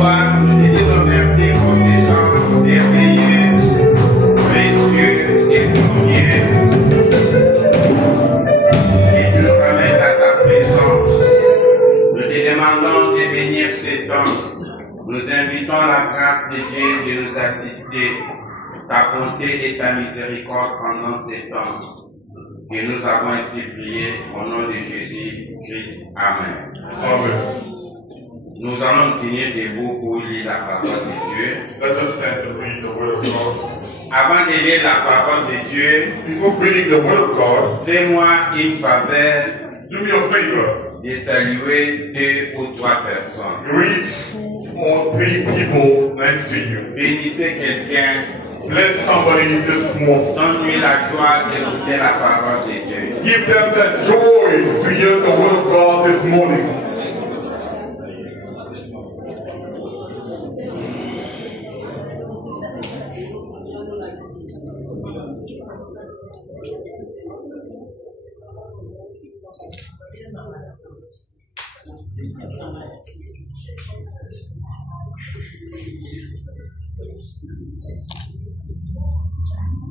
gloire, nous te disons merci pour ces temps merveilleux, précieux et glorieux. Et tu nous ramènes à ta présence. Nous te demandons de bénir ce temps. Nous invitons la grâce de Dieu de nous assister, ta bonté et ta miséricorde pendant ces temps. Et nous avons ainsi prié au nom de Jésus-Christ. Amen. Amen. Nous allons tenir debout pour lire la parole de Dieu. Let us stand to read the word of God. Avant de lire la parole de Dieu, Before reading the word of God, fais-moi une faveur do me a favor. de saluer 2 ou 3 personnes. Greet all 3 people next to you. Bénissez quelqu'un, Bless somebody this morning. donne-lui la joie d'écouter la parole de Dieu. Give them that joy to hear the word of God this morning.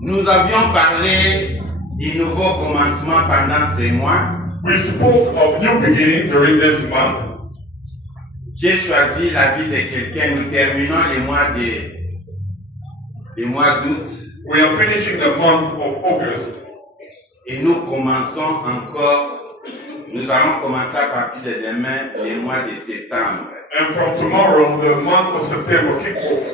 Nous avions parlé du nouveau commencement pendant ces mois. We spoke of new beginning during this month. J'ai choisi la vie de quelqu'un. Nous terminons le mois d'août We are finishing the month of August. et nous commençons encore. Nous allons commencer à partir de demain le mois de septembre. And from tomorrow, the month of September kicks off.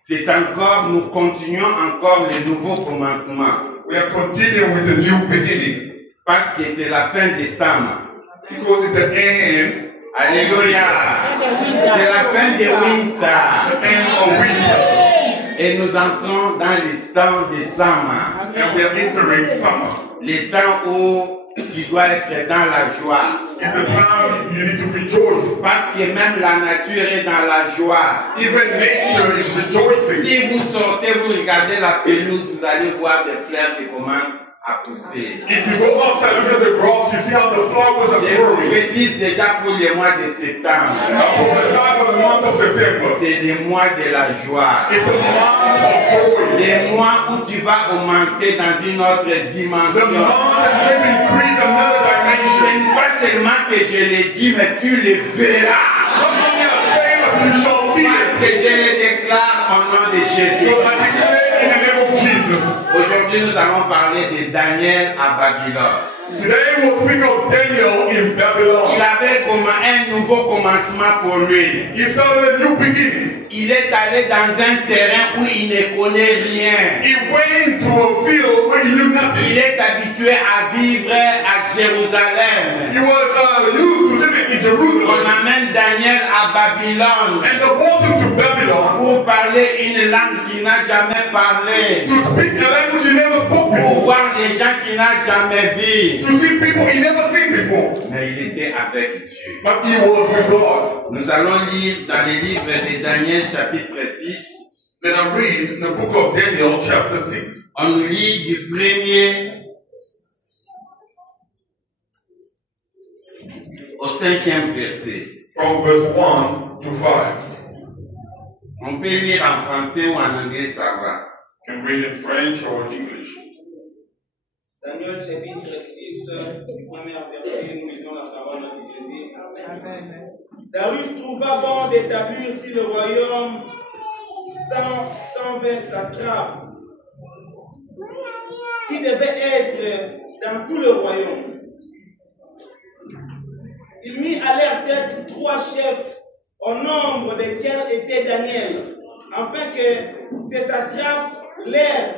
C'est encore, nous continuons encore le nouveau commencement We are continuing with the new beginning. parce que c'est la fin décembre. Because it's the end, Alléluia! C'est la fin de winter. the end of winter. Et nous entrons dans le temps décembre. And we are entering summer. Le temps où tu dois être dans la joie. It's the time you need to rejoice. Parce que même la nature est dans la joie. Even nature is rejoicing. Si vous sortez, vous regardez la pelouse, vous allez voir des fleurs qui commencent à pousser. If you go outside, look at the grass, you see how the flowers are Je growing. prophétise déjà pour le mois de septembre. I prophesy for the month of September. C'est le mois de la joie. It's the month of joy. Le mois où tu vas augmenter dans une autre The dimension. month that will increase another Ce dimension. n'est pas seulement que je l'ai dit, mais tu le verras. Not only a favor, you shall see Parce it. que je le déclare au nom de Jésus. So I declare in the name of Jesus. Aujourd'hui, nous allons parler de Daniel à Babylone. Today we'll speak of Daniel in Il Babylon. avait un nouveau commencement pour lui. He started a new beginning. Il est allé dans un terrain où il ne connaît rien. He went to a field where he knew Il nothing. est habitué à vivre à Jérusalem. He was used to living in On Jerusalem. amène Daniel à Babylone And they brought him to Babylon pour parler une langue qu'il n'a jamais parlé. to speak a language he never spoke Pour before. voir des gens qu'il n'a jamais vus. To see people he never seen before. Mais il était avec Dieu. But he was with God. Nous allons lire dans le livre de Daniel chapitre 6. Then I read the book of Daniel chapter 6. On lit du premier au 5e verset. From verse 1 to 5. On peut lire en français ou en anglais, ça va. You can read in French or English. Daniel chapitre 6, du premier verset, nous lisons la parole de Jésus. Amen. Darius trouva bon d'établir sur le royaume 120 satrapes qui devaient être dans tout le royaume. Il mit à leur tête 3 chefs, au nombre desquels était Daniel, afin que ces satrapes leur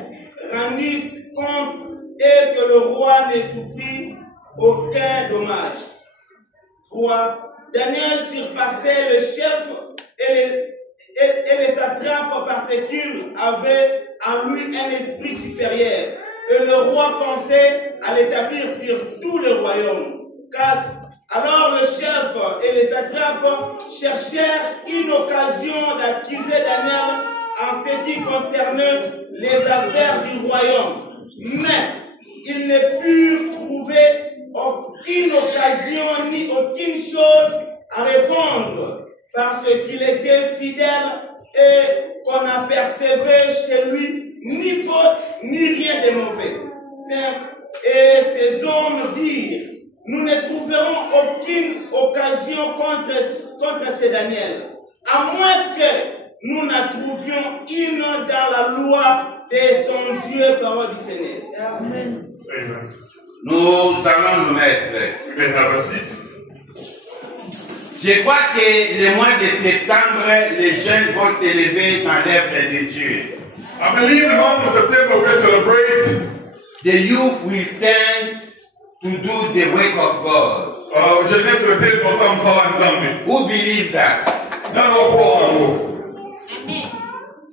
rendissent compte et que le roi ne souffrit aucun dommage. 3. Daniel surpassait le chef et les satrapes parce qu'il avait en lui un esprit supérieur. Et le roi pensait à l'établir sur tout le royaume. 4. Alors le chef et les satrapes cherchèrent une occasion d'accuser Daniel en ce qui concernait les affaires du royaume. Mais ils ne purent trouver aucune occasion ni aucune chose à répondre, parce qu'il et ces hommes dirent, nous ne trouverons aucune occasion contre ce Daniel, à moins que nous n'en trouvions une dans la loi de son Dieu, parole du Seigneur. Amen. Nous allons nous mettre. Je crois que le mois de septembre, les jeunes vont s'élever dans l'œuvre de Dieu. I believe the month of September we're going to celebrate. The youth will stand to do the work of God. Jeunesse de tel pour ça, Who believe that? dans nos croix.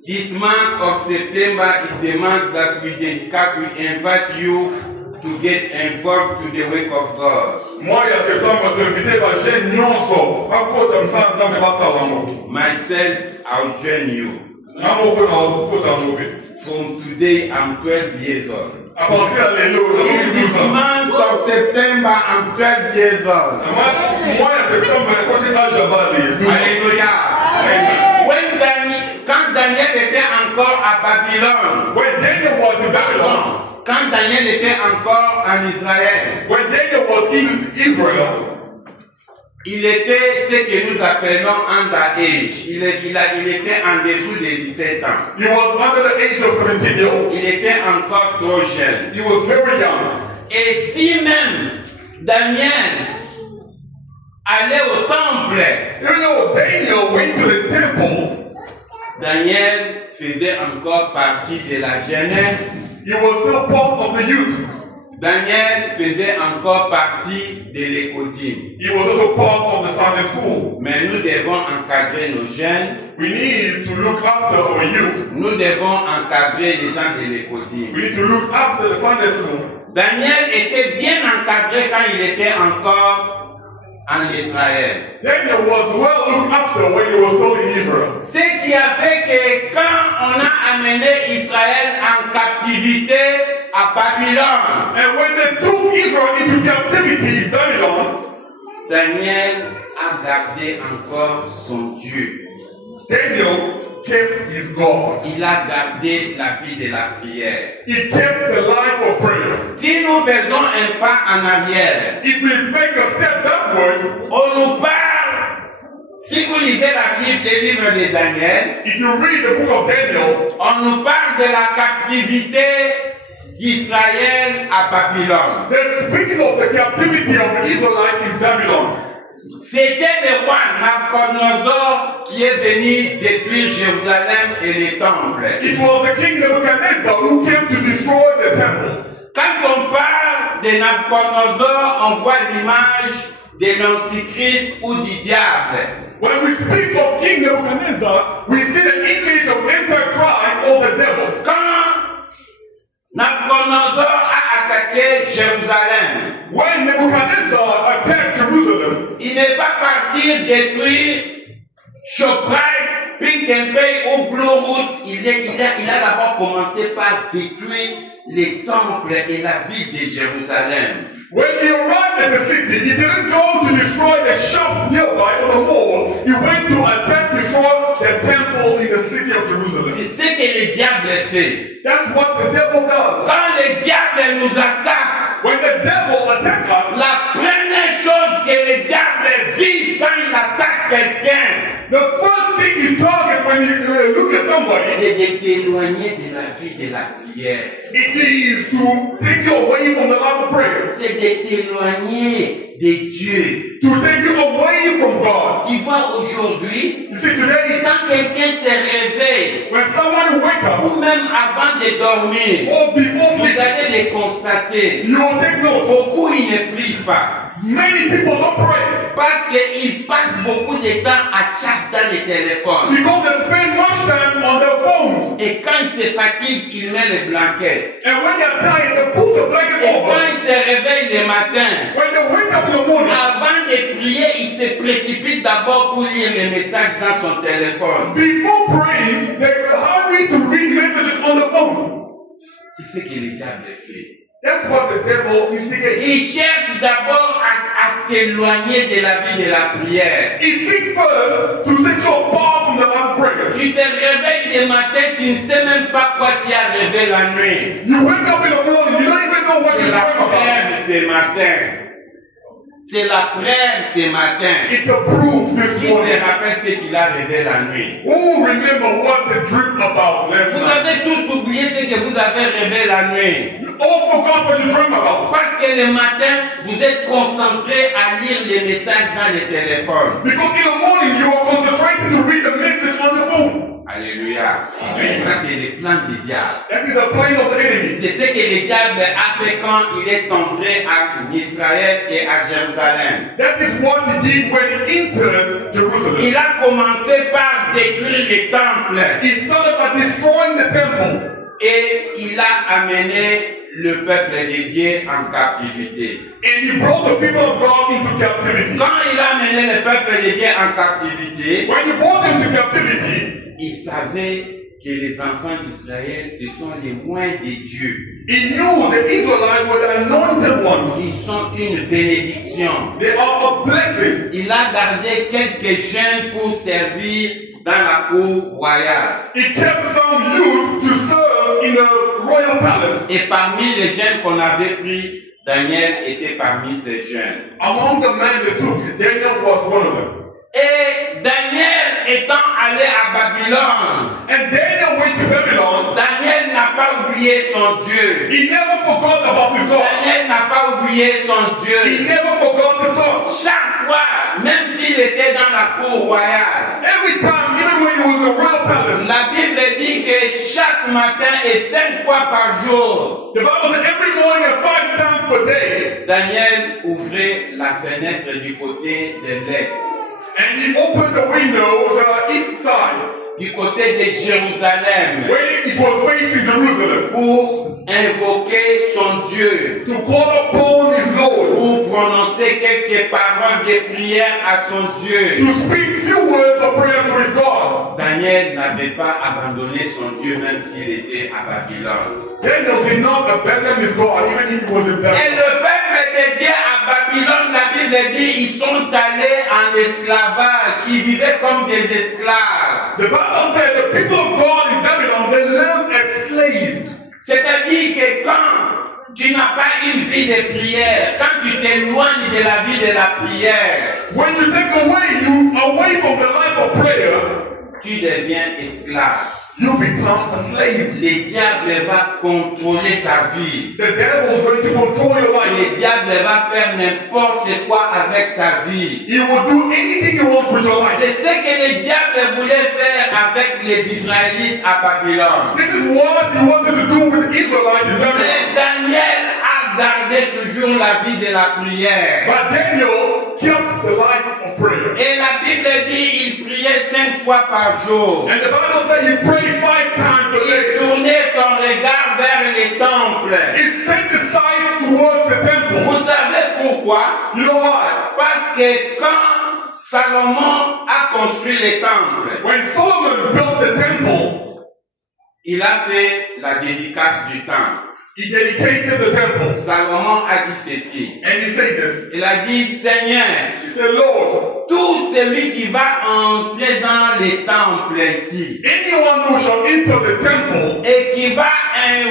This month of September is the month that we dedicate, we invite you to get involved to the work of God. Moi, il y a septembre, je invite les jeunes nyonso. Après, comme ça, nous allons passer à l'amour. Myself, I'll join you. From today, I'm 12 years old. In this month of September, I'm 12 years old. Alléluia. Quand Daniel était encore à Babylone, quand Daniel était encore en Israël, il était ce que nous appelons underage. Il était en dessous de 17 ans. He was under the age of 17 years old. Il était encore trop jeune. He was very young. Et si même Daniel allait au temple, Even though Daniel went to the temple, Daniel faisait encore partie de la jeunesse. he was still part of the youth. Daniel faisait encore partie de l'écotime. He was also part of the Sunday school. Mais nous devons encadrer nos jeunes. We need to look after our youth. Nous devons encadrer les gens de l'écotime. We need to look after the Sunday school. Daniel était bien encadré quand il était encore en Israël. Daniel was well looked after when he was still in Israel. Ce qui a fait que quand on a amené Israël en captivité à Babylone, And when they took Israel into captivity in Babylon, Daniel a gardé encore son Dieu. Daniel kept his God. Il a gardé la vie de la prière. He kept the life of prayer. Si nous faisons un pas en arrière, If we make a step backward, on nous parle, si vous lisez le livre de Daniel, if you read the book of Daniel, on nous parle de la captivité d'Israël à Babylone. they're speaking of the captivity of the Israelites in Babylon. C'était le roi Nabucodonosor qui est venu détruire Jérusalem et les temples. It was the king Nebuchadnezzar who came to destroy the temple. Quand on parle de Nabucodonosor, on voit l'image de l'Antichrist ou du diable. When we speak of King Nebuchadnezzar, we see the image of Antichrist or the devil. Quand Nabucodonosor a attaqué Jérusalem, When Nebuchadnezzar attacked Jerusalem, il n'est pas parti détruire Shoprite, Pink and Pay ou Blue Route. Il a d'abord commencé par détruire les temples et la ville de Jérusalem. when he arrived at the city, he didn't go to destroy the shops nearby or the mall. He went to attack, destroy the temple in the city of Jerusalem. C'est ce que le diable fait. That's what the devil does. Quand le diable nous attaque, When the devil attacks us, la première chose que le diable vise quand il attaque quelqu'un, the first thing he targets when he look at somebody, c'est de t'éloigner de la vie de la prière. it is to take you away from the life of prayer, C'est de t'éloigner de Dieu. to take you away from God. Tu vois, aujourd'hui, You see, today, quand quelqu'un se réveille, when someone wake up ou même avant de dormir, or before vous sleep, allez le constater. you will take note. Beaucoup, ils ne prient pas. Many people don't pray Parce qu'ils passent beaucoup de temps à chat dans les téléphones. because they spend much time on their phones. Et quand ils se fatiguent, ils mettent les blanquettes. And when they're tired, they put the blanket Et quand over. ils se réveillent le matin, When they wake up in the morning, avant de prier, il se précipite d'abord pour lire les messages dans son téléphone. before praying, they hurry to read messages on the phone. C'est ce que le diable fait. That's what the devil instigates. Il cherche d'abord à t'éloigner de la vie de la prière. He seeks first to take you apart from the life of prayer. Tu te réveilles le matin, tu ne sais même pas quoi tu as rêvé la nuit. You wake up in the morning, you don't even know what C'est you la dream about. prière ce matin. C'est la prière ce matin. It's a proof this Qui se morning. rappelle ce qu'il a rêvé la nuit? Who remember what they dreamed about last Vous night? avez tous oublié ce que vous avez rêvé la nuit. You all forgot what you dreamed about. Parce que le matin, vous êtes concentré à lire les messages dans le téléphone. Because in the morning you are concentrating to read the message on the phone. Alléluia. Ça, c'est le plan du diable. That is the plan of the enemy. C'est ce que le diable a fait quand il est entré en Israël et à Jérusalem. That is what he did when he entered Jerusalem. Il a commencé par détruire les temples He started by destroying the temple. et il a amené le peuple de Dieu en captivité. And he brought the people of God into captivity. Quand il a amené le peuple de Dieu en captivité, When he brought them to captivity, il savait que les enfants d'Israël, ce sont les moins de Dieu. he knew the Israelites were the anointed ones. Ils sont une bénédiction. They are a blessing. Il a gardé quelques jeunes pour servir dans la cour royale. He kept some youth to serve in the royal palace. Et parmi les jeunes qu'on avait pris, Daniel était parmi ces jeunes. Among the men they took, Daniel was one of them. Et Daniel étant allé à Babylone, And Daniel went to Babylon. Daniel n'a pas oublié son Dieu. He never forgot about his God. Daniel n'a pas oublié son He Dieu. never forgot his God. Chaque fois, même s'il était dans la cour royale, Every time, even when he was in the royal palace, la Bible dit que chaque matin et 5 fois par jour, the Bible said every morning and 5 times per day, Daniel ouvrait la fenêtre du côté de l'Est, and he opened the window to the east side, du côté de Jérusalem, when it was facing Jerusalem, pour invoquer son Dieu, to call upon his Lord, pour prononcer quelques paroles de prière à son Dieu. to speak few words of prayer to his God. Daniel n'avait pas abandonné son Dieu même s'il était à Babylone. Daniel did not abandon his God, even if he was in Et Babylon. le peuple de Dieu à Babylone, la Bible dit, ils sont allés en esclavage. Ils vivaient comme des esclaves. The Bible said the people of God in Babylon, they lived as slaves. C'est-à-dire que quand tu n'as pas une vie de prière, quand tu t'éloignes de la vie de la prière, When you take away from the life of prayer, tu deviens esclave. you become a slave. Le diable va contrôler ta vie. The devil is going to control your life. Le diable va faire n'importe quoi avec ta vie. He will do anything he wants with your life. C'est ce que le diable voulait faire avec les Israélites à Babylone. This is what he wanted to do with Israelites in Babylon. Mais Daniel a gardé toujours la vie de la prière. But Daniel kept the life of prayer. Et la Bible dit il priait 5 fois par jour. And the Bible says he prayed 5 times a Il day. tournait son regard vers les temples. He set his sights towards the temple. Vous savez pourquoi? You know why? Parce que quand Salomon a construit les temples, When Solomon built the temple, il a fait la dédicace du temple. he dedicated the temple. Salomon a dit ceci. And he said this. Il a dit, Seigneur, He said, Lord, tout celui qui va entrer dans les temples ici anyone who shall enter the temple, et qui va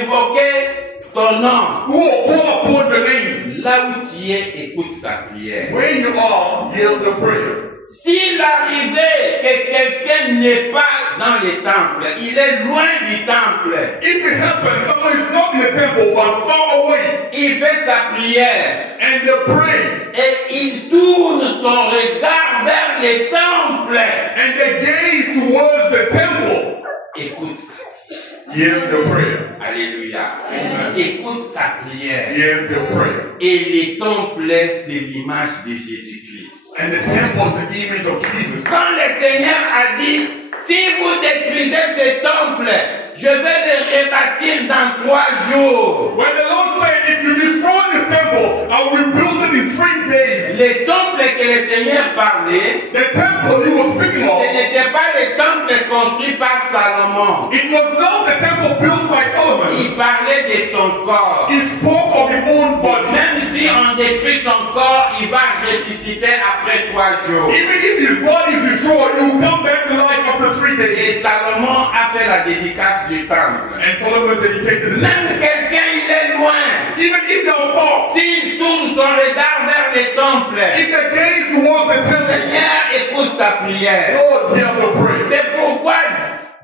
invoquer ton nom, who will call upon the name, là où tu es, écoute sa prière. where you are, yield the prayer. S'il arrivait que quelqu'un n'est pas dans les temples, il est loin du temple, If it happens, someone is not in the temple but far away, il fait sa prière and they pray, et il tourne son regard vers les temples. and they gaze towards the temple, Écoute ça. yield the prayer. Alléluia. Amen. Écoute sa prière. Yield the prayer. Et les temples, c'est l'image de Jésus-Christ. And the temple is the image of Jesus. Quand le Seigneur a dit, si vous détruisez ce temple, je vais le rebâtir dans 3 jours. When the Lord said, if you destroy this temple, I will rebuild it in 3 days. Les temples que le Seigneur parlait, The temple he was speaking ce of, n'était pas les temples construits par Salomon. it was not the temple built by Solomon. Il parlait de son corps. He spoke of his own body. Même si on détruit son corps, il va ressusciter après 3 jours. Even if his body is destroyed, he will come back to life after 3 days. Et Salomon a fait la dédicace du temple. And Solomon dedicated it. Même quelqu'un, il est loin. even if they are false, s'il tourne son regard vers les temples, if they gaze towards the temple, Seigneur, écoute sa prière. Lord, hear the prayer. C'est pourquoi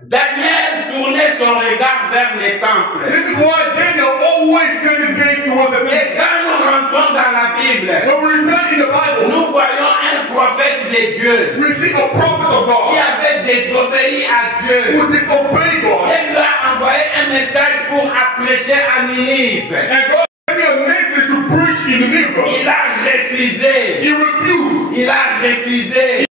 Daniel tournait son regard vers les temples. This is why Daniel always turned his gaze towards the temple. Et quand nous rentrons dans la Bible, When we return in the Bible, nous voyons un prophète de Dieu we see a prophet of qui God avait désobéi à Dieu. who disobeyed God. Et lui a envoyé un message pour prêcher à Ninive. And God gave me a message to preach in Nineveh. Il a refusé. He refused. Il a refusé.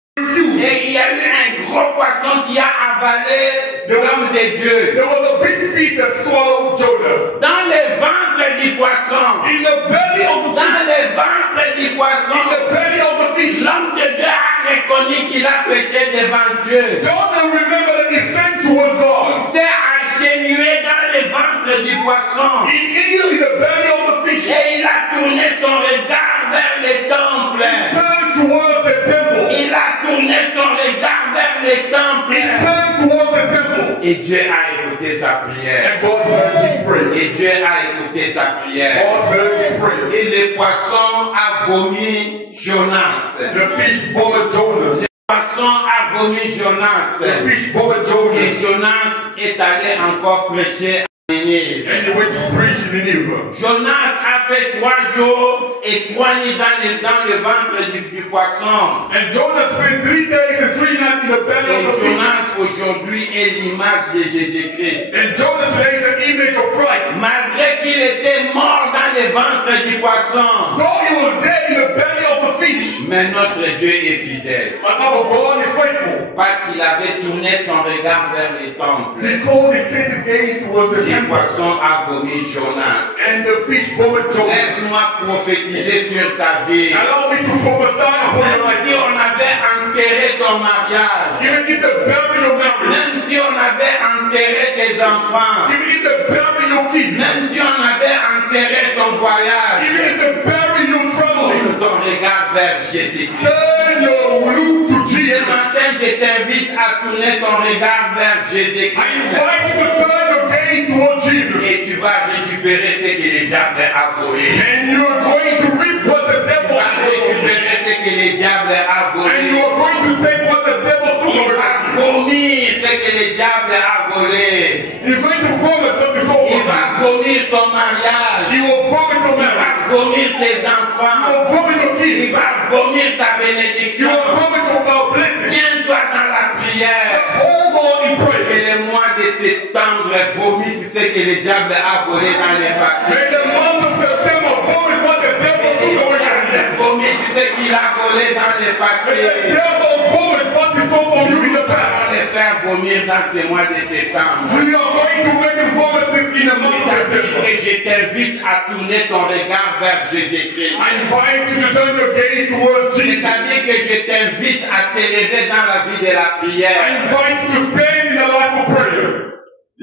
Et il y a eu un gros poisson qui a avalé l'homme de Dieu. There was a big fish that swallowed Jonah. Dans le ventre du poisson, In the belly of the dans fish, le ventre du in poisson, the belly of the fish, l'homme de Dieu a reconnu qu'il a péché devant Dieu. Jonah remembered that he sent towards God. Il s'est agenouillé dans le ventre du poisson. He kneeled in the belly of the fish. Et il a tourné son regard vers les temples. Turned towards the temple. Il a tourné son regard vers les temples. He turned towards the temple. Et Dieu a écouté sa prière. And God heard his prayer. Et Dieu a écouté sa prière. God heard his prayer. Et le poisson a vomi Jonas. The fish vomited Jonah. Le poisson a vomi Jonas. The fish vomited Jonah. Et Jonas est allé encore prêcher à Ninive. And he went to preach in Nineveh. Jonas a fait 3 jours et 3 nuits dans le ventre du poisson. And Jonah spent 3 days and 3 nights in the belly Et of the fish. Jonas aujourd'hui est l'image de Jésus-Christ. And Jonah today is the image of Christ. Malgré qu'il était mort dans le ventre du poisson, Though he was dead in the belly of the fish, mais notre Dieu est fidèle. but our God is faithful. Parce qu'il avait tourné son regard vers les temples. Because he set his gaze towards the Le temple. poisson a vomi Jonas. And the fish vomited Jonah. Laisse-moi prophétiser sur ta vie. Allow me to prophesy upon your Même si life. on avait enterré ton mariage, Even if they bury your marriage, même si on avait enterré tes enfants, even if they bury your kids, même si on avait enterré ton voyage, even if they bury your traveling, tourne ton regard vers Jésus-Christ. turn your look to Ce Jesus. matin, je t'invite à tourner ton regard vers I Jésus-Christ. invite you to turn your gaze towards Jesus. Et tu vas récupérer ce que le diable a volé. And you are going to reap what the Tu devil vas has stolen. récupérer ce que le diable a And you volé. are going to take what the devil took Il away. va vomir ce que le diable a volé. He's going to vomit what is Il over. va vomir ton mariage. He will vomit your Il marriage. va vomir tes He enfants. will vomit your Il kids. va vomir ta He bénédiction. will vomit your blessings. Tiens-toi dans la prière. Hold on in Que prayer. le mois de septembre vomisse ce que le diable a volé dans le passé. May the month of September vomit what the devil took away from you. Vomisse ce qu'il a volé dans le May the passé. devil vomit what is stole from you in the Nous past. allons le faire vomir dans ce mois de septembre. We are going to make him vomit this in the month of C'est-à-dire September. que je t'invite à tourner ton regard vers Jésus-Christ. I invite you to turn your gaze towards Jesus. C'est-à-dire que je t'invite à t'élever dans la vie de la I prière. invite you to stand in the life of prayer.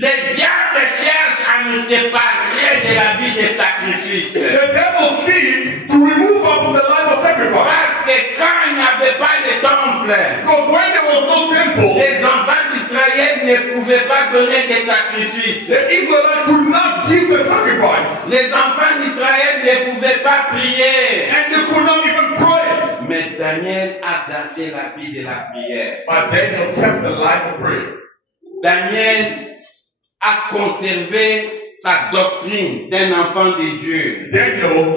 Le diable cherche à nous séparer de la vie des sacrifices. The devil seeks to remove us from the life of sacrifice. Parce que quand il n'y avait pas de temple, Because when there was no temple, les enfants d'Israël ne pouvaient pas donner des sacrifices. the Israelites could not give the sacrifice. Les enfants d'Israël ne pouvaient pas prier. And they could not even pray. Mais Daniel a gardé la vie de la prière. But Daniel kept the life of prayer. Daniel a conservé sa doctrine d'un enfant de Dieu. Daniel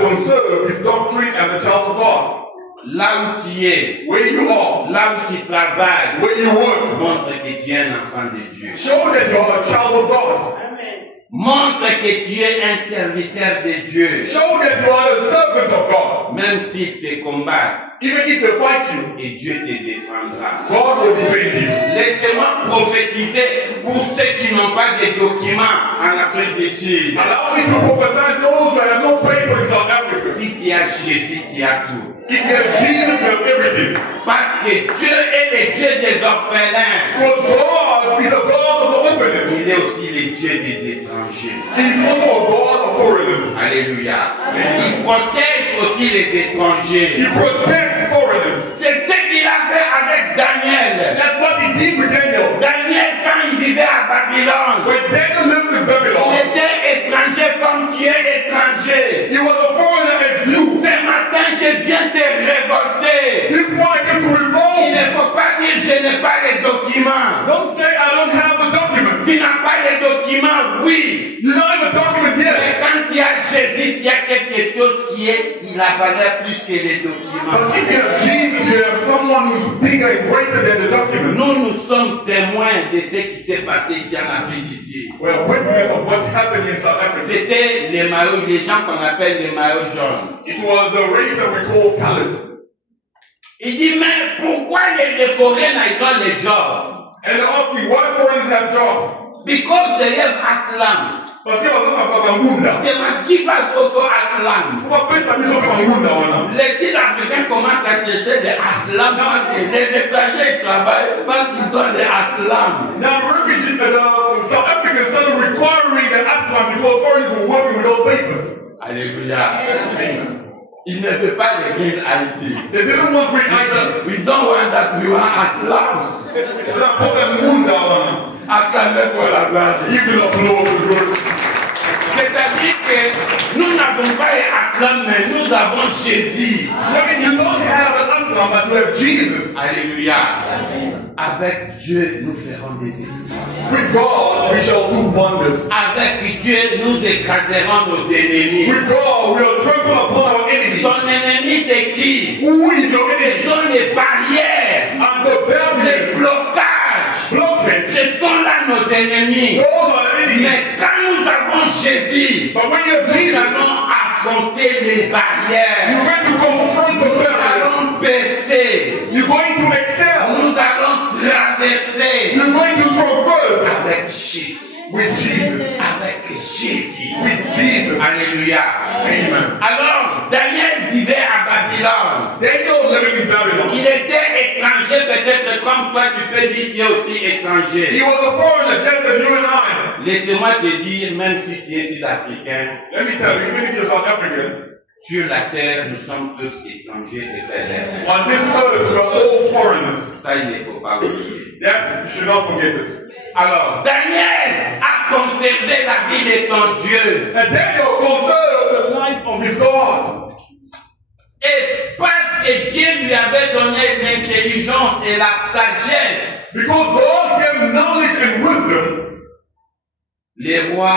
conserved his doctrine as a child of God. Là où tu es, Where you are, là où tu travailles, where you work, montre que tu es un enfant de Dieu. show that you are a child of God. Montre que tu es un serviteur de Dieu. Show that you are a servant of God. Même s'ils te combattent, Even if they fight you, et Dieu te défendra. God will defend you. Laissez-moi prophétiser pour ceux qui n'ont pas de documents en Afrique du Sud. Allow me to prophesy those who have no paper in South Africa. Si tu as Jésus, tu as tout. If you have Jesus, you have everything. Parce que Dieu est le Dieu des orphelins. Because God is a God of the orphanage. Il est aussi le Dieu des étrangers. He is also a God of foreigners. Alléluia. Il protège aussi les étrangers. He protects foreigners. C'est ce qu'il a fait avec Daniel. That's what he did with Daniel. Daniel, quand il vivait à Babylone, When Daniel lived in il Babylon, était étranger comme tu es étranger étranger. He was a foreigner as you. Ce matin, je viens te révolter. This morning I came to Il revolt. ne faut pas dire je n'ai pas les documents. Don't say I don't have the document. Tu n'as pas les documents, oui. You don't have the document Mais yet. quand il y a Jésus, il y a quelque chose qui est, il a valeur plus que les documents. But if you have Jesus, you have someone who's bigger and greater than the document. Nous sommes témoins de ce qui s'est passé ici en Afrique du Sud. We're witness of what happened in South Africa. C'était les maillots, les gens qu'on appelle les maillots jaunes. It was the race that we call colored. Il dit, mais pourquoi les foreigners, ils ont les jobs? And they asked me, why foreigners have jobs? Because they have Aslam. Parce que Mangunda. They must give us also Aslam. Pourquoi pesa biso kwa Mangunda wana? Les Sud-Africains commencent à chercher des Aslam parce que les étrangers travaillent parce qu'ils ont des Aslam. Now the refugees, the South Africans started requiring the Aslam because foreigners were working with those papers. Alléluia. Ils ne veulent pas les green ID. They didn't want green ID. We don't want that, we want Aslam. C'est la porte Mangunda wana. Acclamez pour la gloire de Dieu. Give it up, Lord, for glory. C'est-à-dire que nous n'avons pas Aslam, mais nous avons Jésus. I mean, you don't have an Aslam, but you have Jesus. Alléluia. Avec Dieu, nous ferons des exploits. With God, we shall do wonders. Avec Dieu, nous écraserons nos ennemis. With God, we will trample upon our enemies. Ton ennemi, c'est qui? Who is your Ce enemy? sont les barrières, And the barriers, les blocages. blockades, Ce sont là nos ennemis. those are the enemies. Mais quand nous avons Jésus, But when you have nous Jesus, allons affronter les you're barrières. going to confront the Nous barriers. allons percer. You're going to excel. Nous allons traverser You're going to traverse avec Jésus. with Jesus. Avec Jésus. With Jesus. Alléluia. Amen. Alors, Daniel vivait à Babylone. Daniel living in Il Babylon. était étranger, peut-être comme toi, tu peux dire qu'il est aussi He étranger. was a foreigner just as you and I. Laisse-moi te dire, même si tu es sud-africain, Let me tell you, even if you're South African, sur la terre, nous sommes tous étrangers et pèlerins. on this earth we are all foreigners. Ça, il ne faut pas oublier. That you should not forget it. Alors, Daniel a conservé la vie de son Dieu. And Daniel conserved the life of his God. Et parce que Dieu lui avait donné l'intelligence et la sagesse, Because God gave knowledge and wisdom, le roi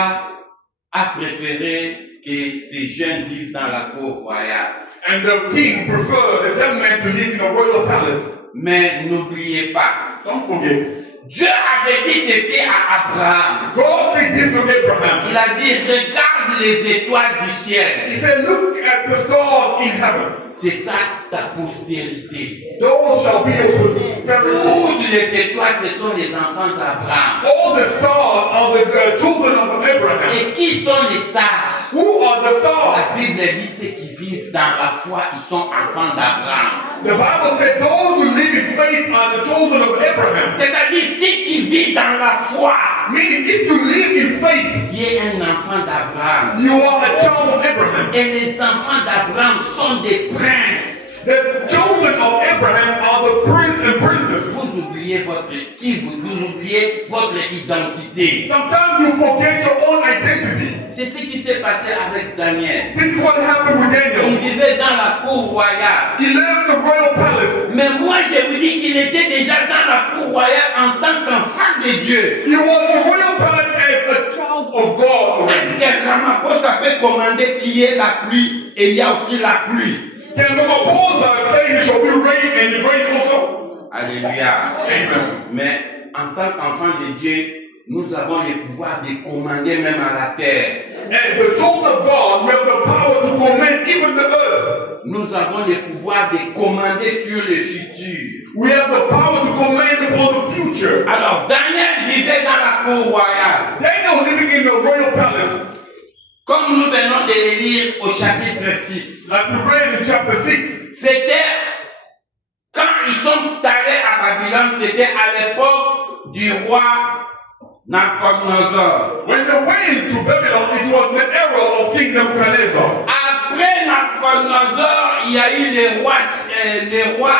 a préféré que ces jeunes vivent dans la cour royale. and the king preferred the young man to live in a royal palace. Mais n'oubliez pas, Don't forget. Dieu avait dit ceci à Abraham. God said this to Abraham. Il a dit, regarde les étoiles du ciel. He said, look at the stars in heaven. C'est ça ta postérité. Those shall be your prosperity. Toutes les étoiles, ce sont les enfants d'Abraham. All the stars are the children of Abraham. Et qui sont les stars? Who are the stars? La Bible dit ceux qui vivent dans la foi, ils sont enfants d'Abraham. The Bible said those who live in faith are the children of Abraham. C'est-à-dire, si tu vis dans la foi, Meaning, if you live in faith, tu es un enfant d'Abraham. you are a child of Abraham. Et les enfants d'Abraham sont des princes. The children of Abraham are the prince and princess. Vous oubliez vous oubliez votre identité. Sometimes you forget your own identity. C'est ce qui s'est passé avec Daniel. This is what happened with Il Daniel. vivait dans la cour royale. He lived in the royal palace. Mais moi, je vous dis qu'il était déjà dans la cour royale en tant qu'enfant de Dieu. He was in the royal palace as a child of God Est-ce already. que Ramaphosa peut commander qu'il y ait la pluie et il y a aussi la pluie? Can Ramaphosa say he shall be rain and he rain also? Alléluia. Amen. Mais en tant qu'enfant de Dieu, nous avons le pouvoir de commander même à la terre. And the children of God, we have the power to command even the earth. Nous avons le pouvoir de commander sur le futur. We have the power to command upon the future. Alors, Daniel vivait dans la cour royale. Daniel living in the royal palace. Comme nous venons de le lire au chapitre 6. Like we read in chapter 6. C'était, quand ils sont allés à Babylone, c'était à l'époque du roi Nabucodonosor. When they went to Babylon, it was the era of King Nebuchadnezzar. Après Nabucodonosor, il y a eu les rois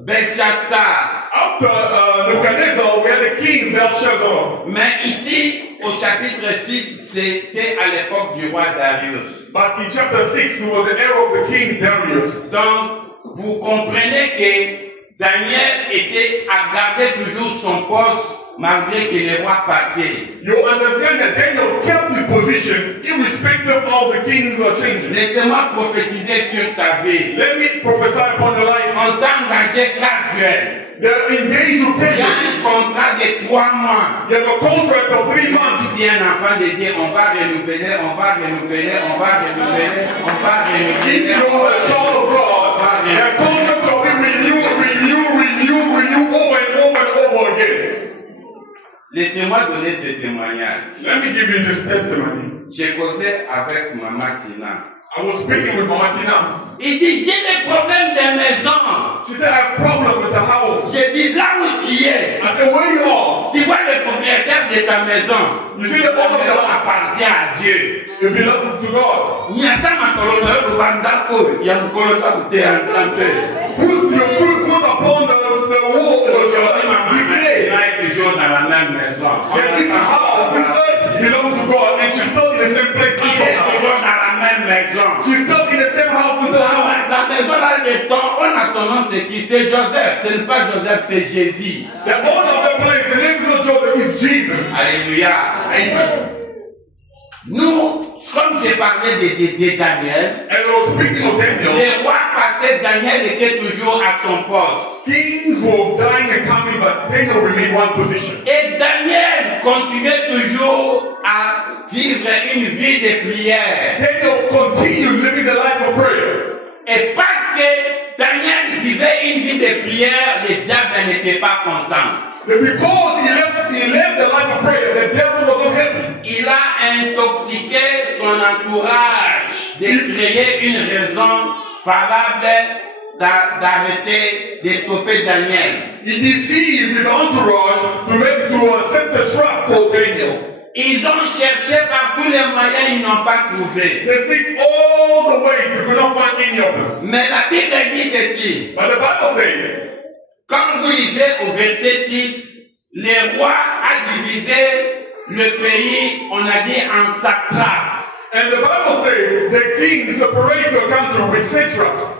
Belshazzar. After Nebuchadnezzar, we had the the king Belshazzar. Mais ici, au chapitre 6, c'était à l'époque du roi Darius. But in chapter 6, it was the era of the king Darius. Donc, vous comprenez que Daniel était à garder toujours son poste malgré que les rois passaient. You understand that Daniel kept his position irrespective of the king's changes. Laissez-moi prophétiser sur ta vie. Let me prophesy upon your life. On t'a engagé casuel. The engaged Il y a occasion. un contrat de 3 mois. You have a contract of 3 months. Si tu es un enfant de Dieu, on va renouveler, on va renouveler, on va renouveler, on va If renouveler. you are a child of God, the contract will be renewed over and over and over again. Laissez-moi donner ce témoignage. Let me give you this testimony. J'ai causé avec Maman Tina. I was speaking with Mama Tina. Il dit, j'ai des problèmes de maison. She said, I have a problem with the house. J'ai dit, là où tu es, I said, where you are? tu vois le propriétaire de ta maison. You see the Ta owner of maison the house? appartient à Dieu. It belongs to God. Nyata makolona lubandako ya mkolona uteangambe. Put your foot upon the wall of your life. est toujours dans la même maison. That this house, this earth belongs to God, and she's still in the same place. Il est toujours dans la même maison. She's still in the same house with the house. La maison là, le temps, on a son nom, c'est qui? C'est Joseph. Ce n'est pas Joseph, c'est Jésus. The owner of the place, the name of Joseph is Jesus. Alléluia. Amen. Nous, comme j'ai parlé de Daniel, And I was speaking of Daniel. les rois passaient, Daniel était toujours à son poste. Kings were dying and coming, but Daniel remained one position. Et Daniel continuait toujours à vivre une vie de prière. Daniel continued living the life of prayer. Et parce que Daniel vivait une vie de prière, le diable n'était pas content. And because he left the life of prayer, the devil was not happy. Il a intoxiqué son entourage de créer une raison valable d'arrêter, de stopper Daniel. He deceived his entourage to set the trap for Daniel. Ils ont cherché par tous les moyens, ils n'ont pas trouvé. They seek all the way, they could not find any of them. Mais la Bible dit ceci. But the Bible says, Quand vous lisez au verset 6, le roi a divisé le pays, on a dit en satrapes. and the Bible says the king separated the country with satraps.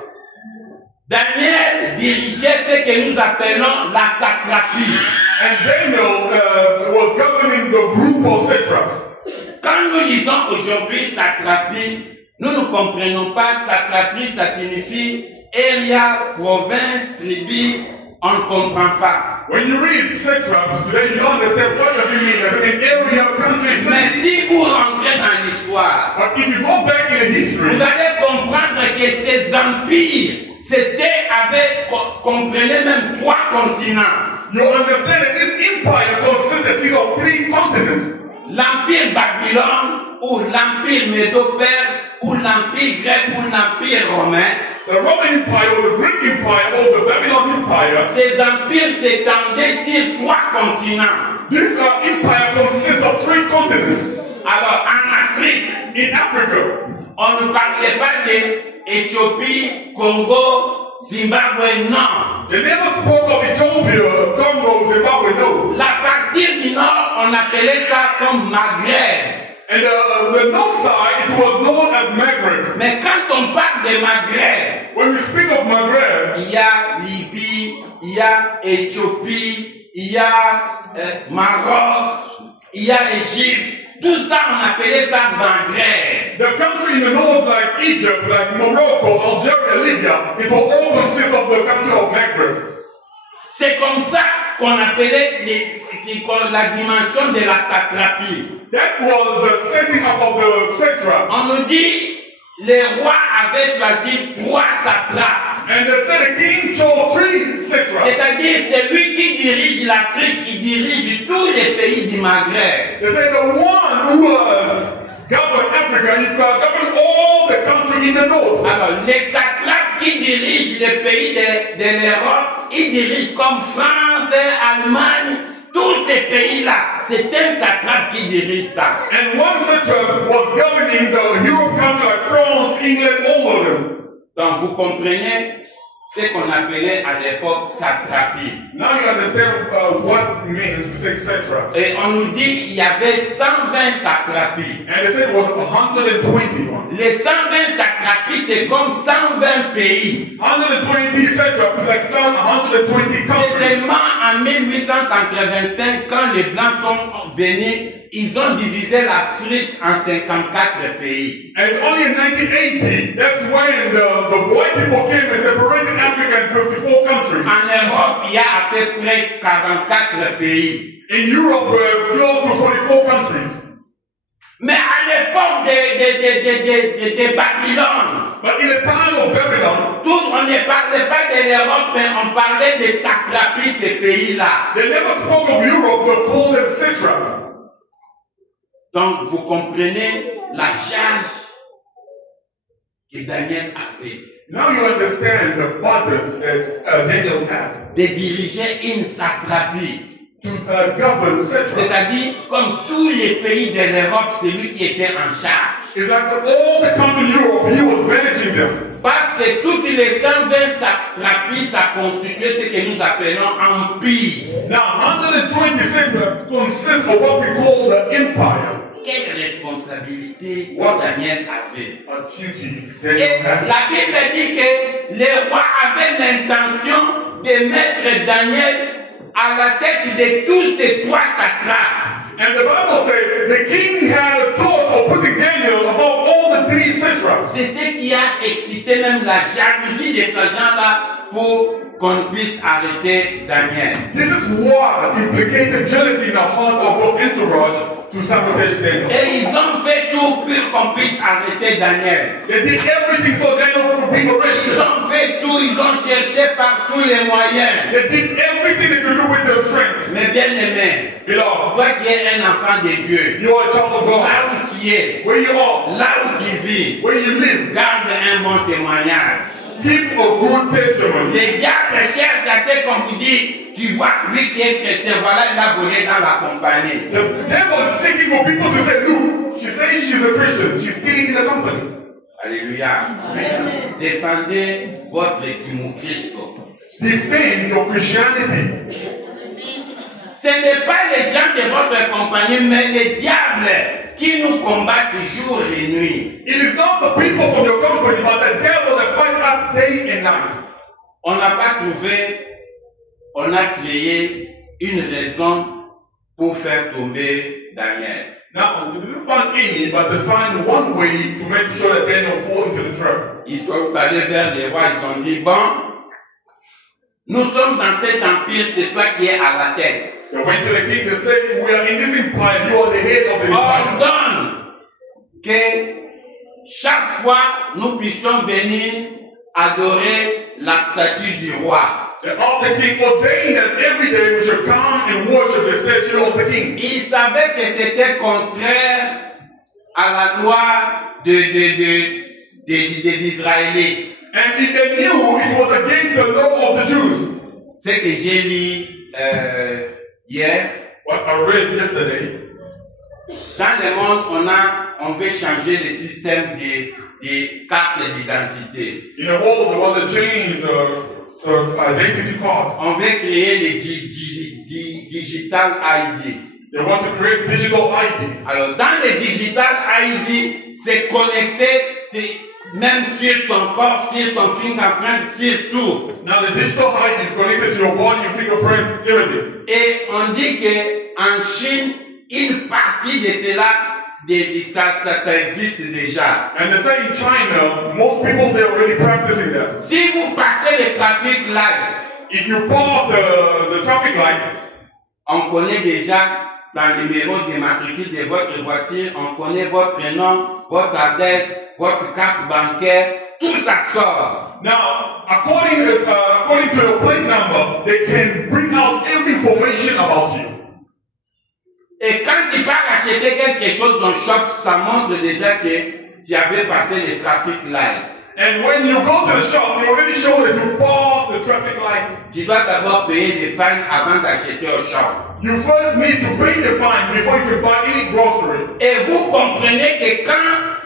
Daniel dirigeait ce que nous appelons la satrapie. And Daniel was governing the group of satraps. Quand nous lisons aujourd'hui satrapie, nous ne comprenons pas. Satrapie, ça signifie area, province, tribu. On ne comprend pas. When you read satraps today, you understand what does it mean as an area, country, Mais city. si vous rentrez dans l'histoire, But if you go back in the history, vous allez comprendre que ces empires, comprenaient même 3 continents. you understand that this empire consisted of 3 continents. L'empire Babylone, ou l'empire Médo-Perse, ou l'empire grec, ou l'empire romain. The Roman Empire, or the Greek Empire, or the Babylon Empire. Ces empires s'étendaient sur 3 continents. This empire consists of 3 continents. Alors, en Afrique, In Africa, on ne parlait pas d'Éthiopie, Congo, Zimbabwe, non. they never spoke of Ethiopia, Congo, Zimbabwe, no. La partie du nord, on appelait ça comme Maghreb. And the north side, it was known as Maghreb. Mais quand on parle de Maghreb, When we speak of Maghreb, il y a Libye, il y a Éthiopie, il y a Maroc, il y a Égypte. Tout ça, on appelait ça Maghreb. the country in the north, like Egypt, like Morocco, Algeria, Libya, it will all consist of the country of Maghreb. C'est comme ça qu'on appelait la dimension de la satrapie. That was the setting up of the satrap. On nous dit, les rois avaient choisi 3 satrapes. And they said the king chose 3 satraps. C'est-à-dire, c'est lui qui dirige l'Afrique, il dirige tous les pays du Maghreb. They said the one who governed Africa, he governed all the country in the north. Alors, les satrapes qui dirigent les pays de l'Europe, ils dirigent comme France, Allemagne, tous ces pays-là. C'est un satrape qui dirige ça. And one satrap was governing the Europe country like France, England, all of them. Donc, vous comprenez, ce qu'on appelait à l'époque satrapie. Now you understand what it means to say satrap. Et on nous dit qu'il y avait 120 satrapies. And they said it was 121. Les 120 satrapies, c'est comme 120 pays. 120 satraps is like 120 C'est countries. seulement en 1885, quand les Blancs sont venus, ils ont divisé l'Afrique en 54 pays. And only in 1980, that's when the white people came and separated Africa into 54 countries. En Europe, il y a à peu près 44 pays. In Europe, we're close to 44 countries. Mais à l'époque de Babylone, But in the time of Babylon, on ne parlait pas de l'Europe, mais on parlait de satrapies, ces pays-là. they never spoke of Europe, but called them satrap. Donc, vous comprenez la charge que Daniel avait Now you understand the burden that Daniel had de diriger une satrapie. to govern satrap. C'est-à-dire, comme tous les pays de l'Europe, c'est lui qui était en charge. It's like all the countries in Europe, he was managing them. Parce que toutes les 120 satrapies, ça constituait ce que nous appelons empire. Now, 120 satraps consist of what we call the empire. Quelle responsabilité What? Daniel avait. A duty Et Daniel had. la Bible dit que le roi avait l'intention de mettre Daniel à la tête de tous ces trois satrapes. And the Bible says the king had a thought of putting Daniel above all the three satraps. C'est ce qui a excité même la jalousie de ces gens-là pour qu'on puisse arrêter Daniel. This is what implicated jealousy in the hearts of the entourage to sabotage Daniel. Et ils ont fait tout pour qu'on puisse arrêter Daniel. They did everything so Daniel could be Ils arrested. ont fait tout, ils ont cherché par tous les moyens. They did everything they could do with their strength. Mais bien aimé, Beloved, toi qui es un enfant de Dieu, you are a child of God. là où tu es, Where you are, là où tu vis, where you live, garde un bon témoignage. keep a good testimony. Les diables cherchent à ce qu'on vous dit, tu vois, lui qui est chrétien, voilà, il a volé dans la compagnie. The devil is seeking for people to say, look, she says she's a Christian. She's stealing in the company. Alléluia. Défendez votre Christ. Defend your Christianity. Ce n'est pas les gens de votre compagnie, mais les diables qui nous combattent jour et nuit. It is not the people from your company, but the devil that fight us day and night. On n'a pas trouvé, on a créé une raison pour faire tomber Daniel. Now, we didn't find any, but they find one way to make sure that Daniel fall into the trap. Ils sont allés vers les rois, ils ont dit, bon, nous sommes dans cet empire, c'est toi qui es à la tête. They went to the king and said, we are in this empire, you are the head of the empire. Ordonne que chaque fois nous puissions venir adorer la statue du roi. And all the king ordained that every day we should come and worship the statue of the king. Il savait que c'était contraire à la loi des Israélites. And they knew it was against the law of the Jews. Ce que j'ai lu hier, What I read yesterday, dans le monde, on veut changer le système des cartes d'identité. in the world, they want to change the identity card. On veut créer les digital ID. They want to create digital ID. Alors, dans le digital ID, c'est connecté même sur ton corps, sur ton fingerprint, sur tout. Now the digital ID is connected to your body, your fingerprint, everything. Et on dit qu'en Chine, une partie de cela, ça existe déjà. And they say in China, most people they're already practicing that. Si vous passez le trafic light, If you pass the traffic light, on connaît déjà dans le numéro de matricule de votre voiture, on connaît votre nom, votre adresse, votre carte bancaire, tout ça sort. now according to your plate number, they can bring out every information about you. Et quand tu pars acheter quelque chose dans le shop, ça montre déjà que tu avais passé le traffic light. And when you go to the shop, they already show that you passed the traffic light. Tu dois d'abord payer les fines avant d'acheter au shop. You first need to pay the fine before you can buy any grocery. Et vous comprenez que quand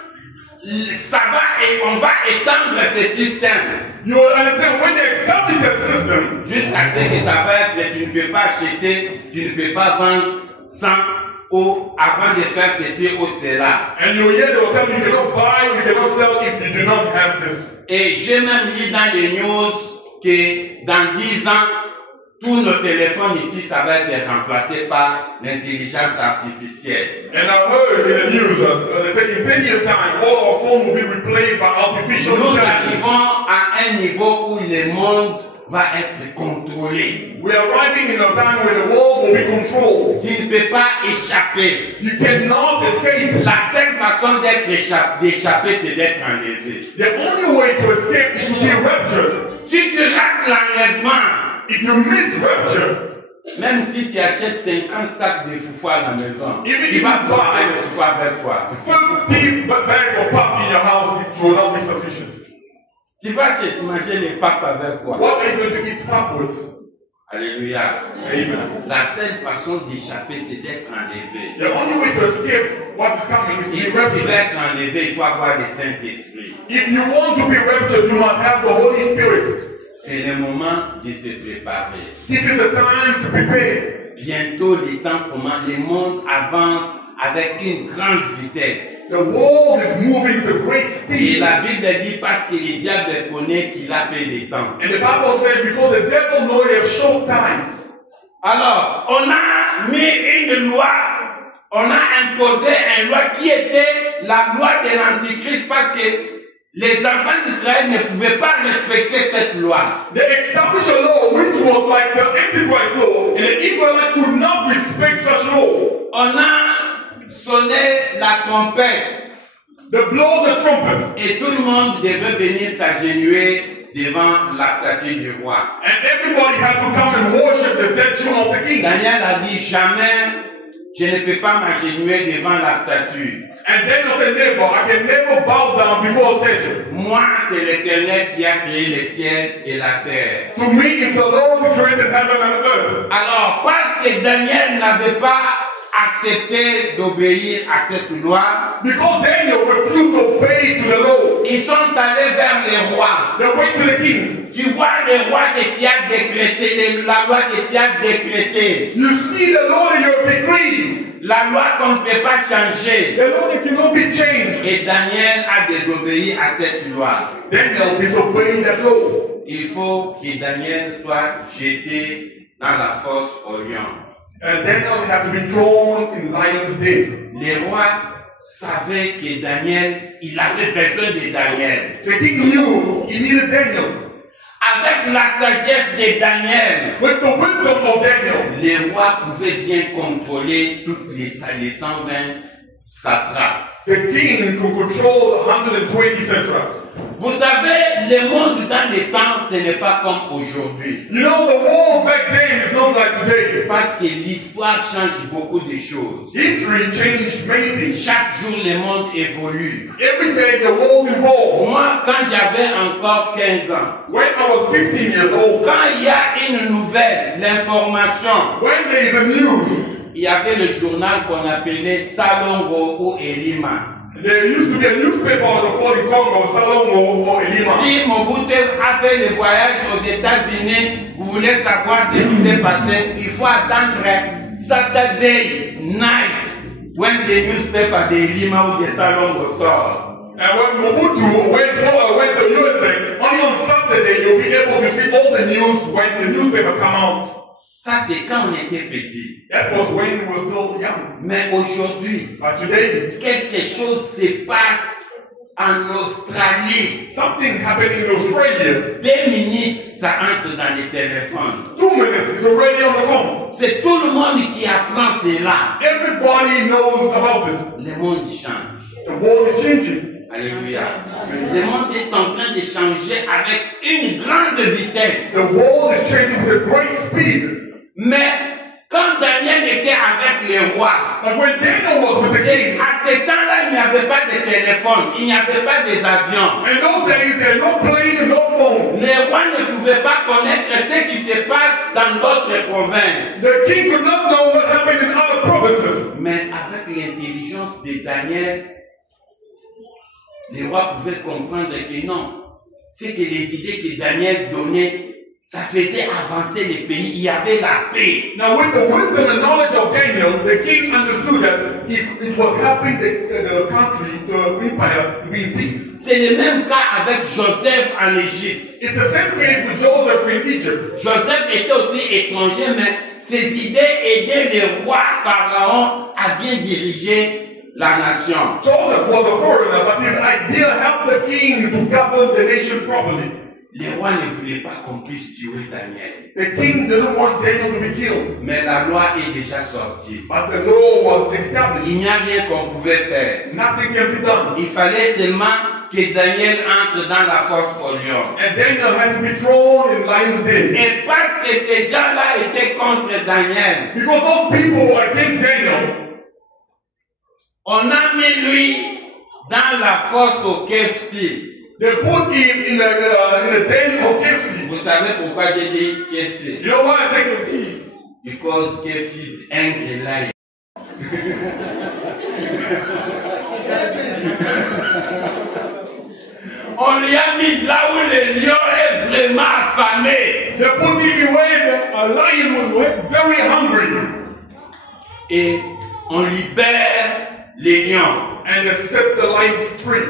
ça va et on va étendre ce système. You will understand when they establish the system, Jusqu'à ce que ça va être, tu ne peux pas acheter, tu ne peux pas vendre sans ou avant de faire ceci ou cela. and you hear they will tell you you cannot buy, you cannot sell if you do not have this. Et j'ai même lu dans les news que dans 10 ans, tous nos téléphones ici, ça va être remplacé par l'intelligence artificielle. And I heard in the news, they said in 10 years' time, all our phones will be replaced by artificial Nous intelligence. arrivons à un niveau où le monde va être contrôlé. We are arriving in a time where the world will be controlled. Tu ne peux pas échapper. You cannot escape. La seule façon d'échapper, c'est d'être enlevé. The only way to escape is to be raptured. Si tu rates l'enlèvement, If you miss rapture, même si tu achètes 50 sacs de foufou à la maison, Even tu if vas you porter buy- le foufou avec toi. 50 bags of pop in your house it will not be sufficient. Tu vas manger les papes avec quoi? What are you going to eat pop with? Alléluia. Amen. La seule façon d'échapper, c'est d'être enlevé. The only way to escape what's coming Et is si to be tu veux raptured. être enlevé, il faut avoir le Saint-Esprit. If you want to be raptured, you must have the Holy Spirit. C'est le moment de se préparer. This is the time to prepare. Bientôt, le temps commence. Le monde avance avec une grande vitesse. The world is moving to great Et speed. la Bible dit parce que le diable connaît qu'il a peu de temps. And the Bible said because the devil knows he has short time. Alors, on a mis une loi, on a imposé une loi qui était la loi de l'Antichrist parce que les enfants d'Israël ne pouvaient pas respecter cette loi. They established a law which was like the Antichrist law, and the Israelites could not respect such law. On a sonné la trompette They blow the trumpet, et tout le monde devait venir s'agenouiller devant la statue du roi. and everybody had to come and worship the statue of the king. Daniel a dit jamais je ne peux pas m'agenouiller devant la statue. And Daniel said, never, I can never bow down before a statue. Moi, c'est l'Éternel qui a créé le ciel et la terre. To me, it's the Lord who created heaven and earth. Alors, parce que Daniel n'avait pas accepté d'obéir à cette loi, Because Daniel refused to obey to the law, ils sont allés vers les rois. they went to the king. Tu vois les rois que tu as décrété, la loi que tu as décrétée, You see the law that you have decreed, la loi qu'on ne peut pas changer. the law that cannot be changed. Et Daniel a désobéi à cette loi. Daniel disobeyed that law. Il faut que Daniel soit jeté dans la fosse au lion. And Daniel had to be thrown in lion's den. Les rois savaient que Daniel, il avait besoin de Daniel. The king knew he needed Daniel. Avec la sagesse de Daniel, With the wisdom of Daniel, les rois pouvaient bien contrôler toutes les 120 satrapes. the king could control 120 satraps. Vous savez, le monde dans les temps, ce n'est pas comme aujourd'hui. You know, the world back then is not like today. Parce que l'histoire change beaucoup de choses. History changed many things. Chaque jour, le monde évolue. Every day the world evolved. Moi, quand j'avais encore 15 ans, When I was 15 years old, quand il y a une nouvelle, l'information, when there is a news, il y avait le journal qu'on appelait Salongo ou Elima. there used to be a newspaper called the Congo, Salongo or Elima. Si Mobutu a fait le voyage aux États-Unis, vous voulez savoir ce qui s'est passé, il faut attendre Saturday night when the newspaper de Elima ou de Salongo sort. And when Mobutu went to USA, only on Saturday you'll be able to see all the news when the newspaper come out. Ça, c'est quand on était petit. That was when we were still young. Mais aujourd'hui, But today, quelque chose se passe en Australie. something happened in Australia. 2 minutes, ça entre dans les téléphones. 2 minutes, it's already on the phone. C'est tout le monde qui apprend cela. Everybody knows about it. Le monde change. The world is changing. Alléluia. Le monde est en train de changer avec une grande vitesse. The world is changing with great speed. Mais quand Daniel était avec les rois, But when Daniel was with the king, à ce temps-là, il n'y avait pas de téléphone, il n'y avait pas des avions. in those days there no plane and no phone. Les rois ne pouvaient pas connaître ce qui se passe dans d'autres provinces. The king could not know what happened in other provinces. Mais avec l'intelligence de Daniel, les rois pouvaient comprendre que non. C'est que les idées que Daniel donnait, ça faisait avancer les pays. Il y avait la paix. Now, with the wisdom and knowledge of Daniel, the king understood that it was helping the country, the empire, to be in peace. C'est le même cas avec Joseph en Égypte. It's the same case with Joseph in Egypt. Joseph était aussi étranger, mais ses idées aidaient les rois pharaons à bien diriger la nation. Joseph was a foreigner, but his idea helped the king to govern the nation properly. Les rois ne voulaient pas qu'on puisse tuer Daniel. The king didn't want Daniel to be killed. Mais la loi est déjà sortie. But the law was established. Il n'y a rien qu'on pouvait faire. Nothing can be done. Il fallait seulement que Daniel entre dans la fosse aux lions. And Daniel had to be thrown in lion's den. Et parce que ces gens-là étaient contre Daniel, Because those people were against Daniel, on a mis lui dans la fosse au KFC. they put him in a den of KFC. Vous savez pourquoi j'ai dit KFC? You know why I say KFC? Because KFC is angry lion. On lui a mis là où le lion est vraiment affamé. They put him where a lion was very hungry. Et on libère les lions. And they set the lions free.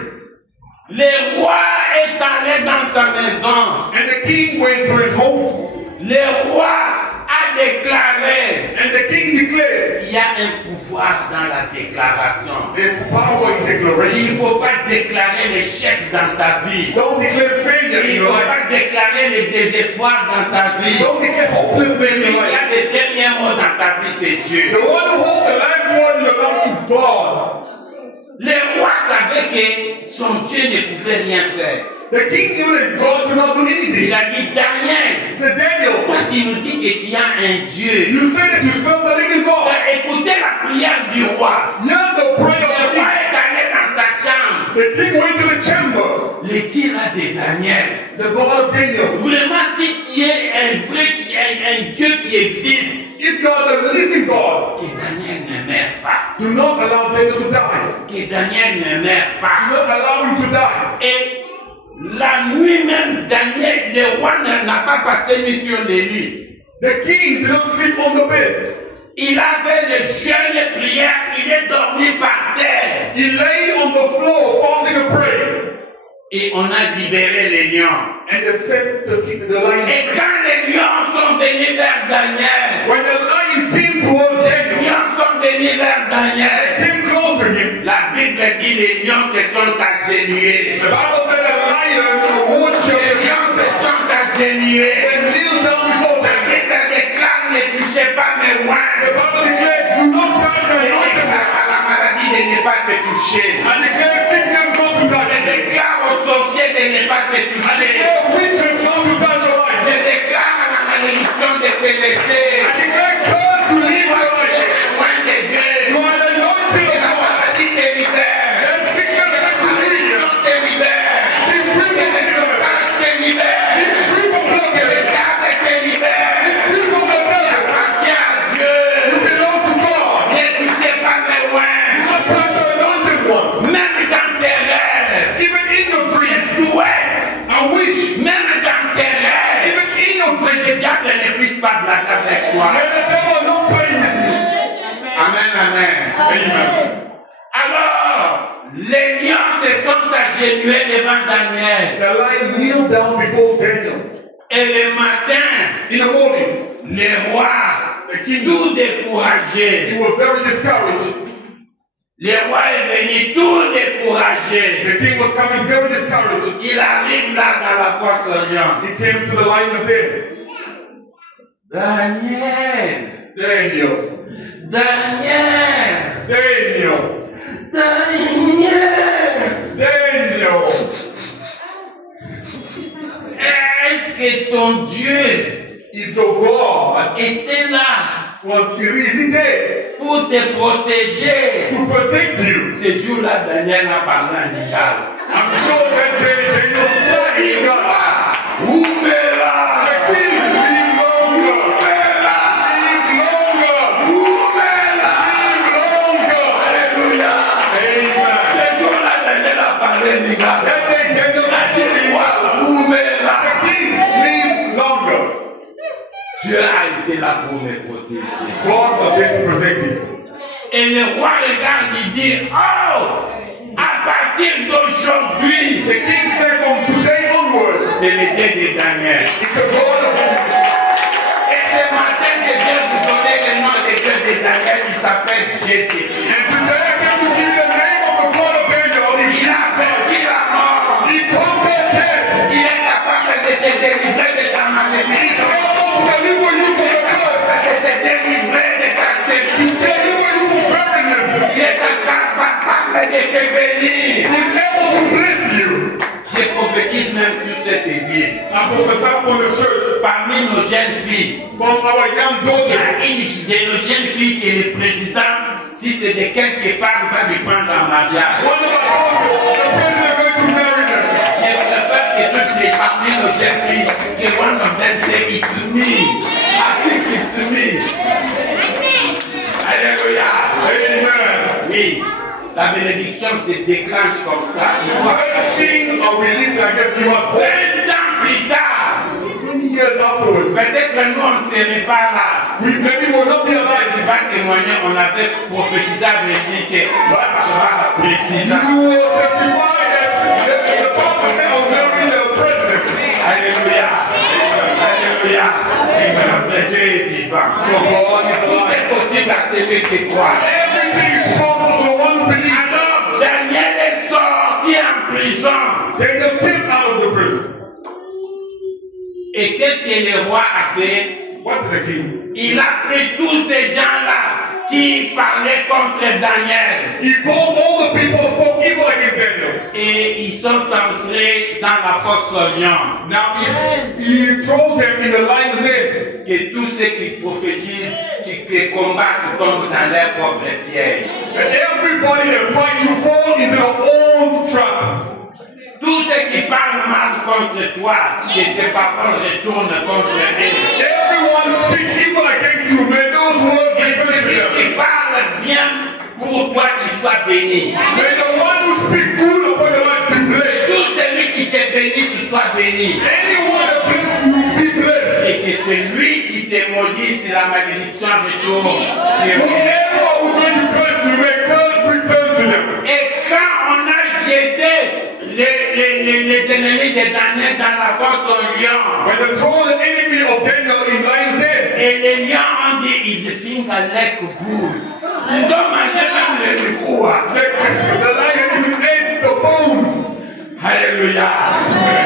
Le roi est allé dans sa maison. And the king went to his home. Le roi a déclaré. And the king declared, Il y a un pouvoir dans la déclaration. there's power in declaration. Il ne faut pas déclarer l'échec dans ta vie. Don't declare failure in Il ne your faut life. pas déclarer le désespoir dans ta vie. Don't declare hopelessness in Mais your il y life. a le dernier mot dans ta vie, c'est Dieu. The one who holds the life word in your life is God. Le roi savait que son Dieu ne pouvait rien faire. The king knew that God could not do Il anything. a dit, Daniel, He said, Daniel, toi tu nous dis que tu as un Dieu. you say that you serve the living Tu God. as écouté la prière du roi. Hear the prayer Le of the roi king. est allé dans sa chambre. The king went to the chamber. Le tir de Daniel. The God of Daniel. Vraiment, si tu es un vrai, un Dieu qui existe, If you are the living God, que Daniel ne meurt pas. do not allow Daniel to die. Que Daniel ne meurt Do pas. not allow him to die. Et la nuit même, Daniel, le roi n'a pas passé nuit sur le lit. The king did not sleep on the bed. Il avait le jeûne et prière, il est dormi par terre. He lay on the floor, fasting and praying. Et on a libéré les lions. And they set the lion Et free. quand les lions sont venus vers Daniel, When the lion came towards les Daniel, lions sont venus vers Daniel. came close to him. La Bible dit les lions se sont agenouillés. The Bible said the lion watched Les him. lions se sont agenouillés. They kneeled down before La them. Bible déclare ne touchez pas mes The oins. Bible declared, do not touch the Je anointed déclare one. à la maladie de ne pas te toucher. I declare sickness not to touch Je you. déclare aux sorciers de ne pas te I toucher. declare witches not to touch your life. Je déclare à la malédiction de te laisser. I declare curse to leave your Tu life. es loin de Dieu. You are the anointed Et of la God. maladie te libère. And sickness La has to leave you. malédiction te libère. Be free Et from le sickness. blocage te libère. Be free from Et le blockage. diable te libère. Free from the Tu devil. appartiens à Dieu. You belong to God. Ne touchez pas mes oins. Not touch the anointed one. Même dans tes rêves. Even in your Je dreams. souhaite. I wish. Même dans tes rêves. Even in your Que dreams. le diable ne puisse pas blaguer avec toi. May the devil not play with you. Amen, amen. Amen. Alors, les lions se sont agenouillés devant Daniel. The lion kneeled down before Daniel. Et le matin, In the morning, le roi, tout he découragé. was very discouraged. Le roi est venu tout découragé. The king was coming very discouraged. Il arrive là dans la fosse aux lions. He came to the lion's den. Daniel, Daniel. Daniel, Daniel. Daniel. Daniel. Est-ce que ton Dieu Is the God était là is he dead pour te protéger? to protect you? Ce jour-là, Daniel a parlé en Igal. I'm sure that day Daniel prayed God. Où me là? The king live longer. Me là? Live longer. Où me là? Live longer. Alléluia. Amen. Ce jour-là, Daniel a parlé en Igal. Dieu a été là pour me protéger. God was there to protect you. Et le roi regarde, il dit, oh, à partir d'aujourd'hui, The king said from today onwards, c'est l'été de Daniel. it's the God of Et ce matin, je viens vous donner le nom de Dieu de Daniel, il s'appelle Jésus. And today I came to give you the name of the God of Daniel. Il a vaincu la mort. He conquered death. Il est capable de te délivrer de ta maladie. He's able to deliver you from the curse. De te délivrer de ta To deliver you from barrenness. Il est capable de te bénir. He's able to bless you. Je prophétise même sur cette église. I prophesy upon the church Parmi nos jeunes filles, from our young il y daughters. a une de nos jeunes filles qui est le président. Si c'est de quelque part, va lui prendre en mariage. One of our daughters, the president going to marry them. Je préfère que toutes les parmi nos jeunes filles, que one of them say it's me. I think it's me. Alléluia. Amen. Oui, la bénédiction se déclenche comme ça. Il faut Blessing or release, I guess you are 20 ans plus tard. 20 years afterwards. Peut-être que nous, on ne serait pas là. We maybe will not be Tu alive. vas témoigner, on avait prophétisé avec lui que moi, je serai la présidente. You will testify that the prophet was marrying the president. Alléluia. Alléluia. Notre Dieu est vivant. Tout est possible à celui qui croit. Everything is possible to the one who believes. Alors, Daniel est sorti en prison. Daniel came out of the prison. Et qu'est-ce que le roi a fait? What did the king? Il a pris tous ces gens-là qui parlaient contre Daniel. He called all the people who spoke evil against Daniel. Et ils sont entrés dans la fosse au lion. Now he throws them in the lion's den. Que tous ceux qui prophétisent, qui combattent, tombent dans leur propre piège. And everybody that fights you fall into their own trap. Tous ceux qui parlent mal contre toi, que ces paroles retournent contre eux. Everyone speaks evil against you. May those words Et be sent to celui them. qui parle bien pour toi, qu'il soit béni. May the one who speaks good upon your life be blessed. Tout celui qui te bénit, soit béni. Anyone that blesses you be blessed. Et que celui qui te maudit, si la malédiction retourne. Whoever who's going to curse you, may curse return to them. Et quand on a jeté les ennemis de Daniel dans la fosse au lion, When they throw the enemy of Daniel in lion's den, et les lions ont dit, ils finissent à l'être good. Ils ont mangé même le quoi. the lion even ate the bones. Alléluia.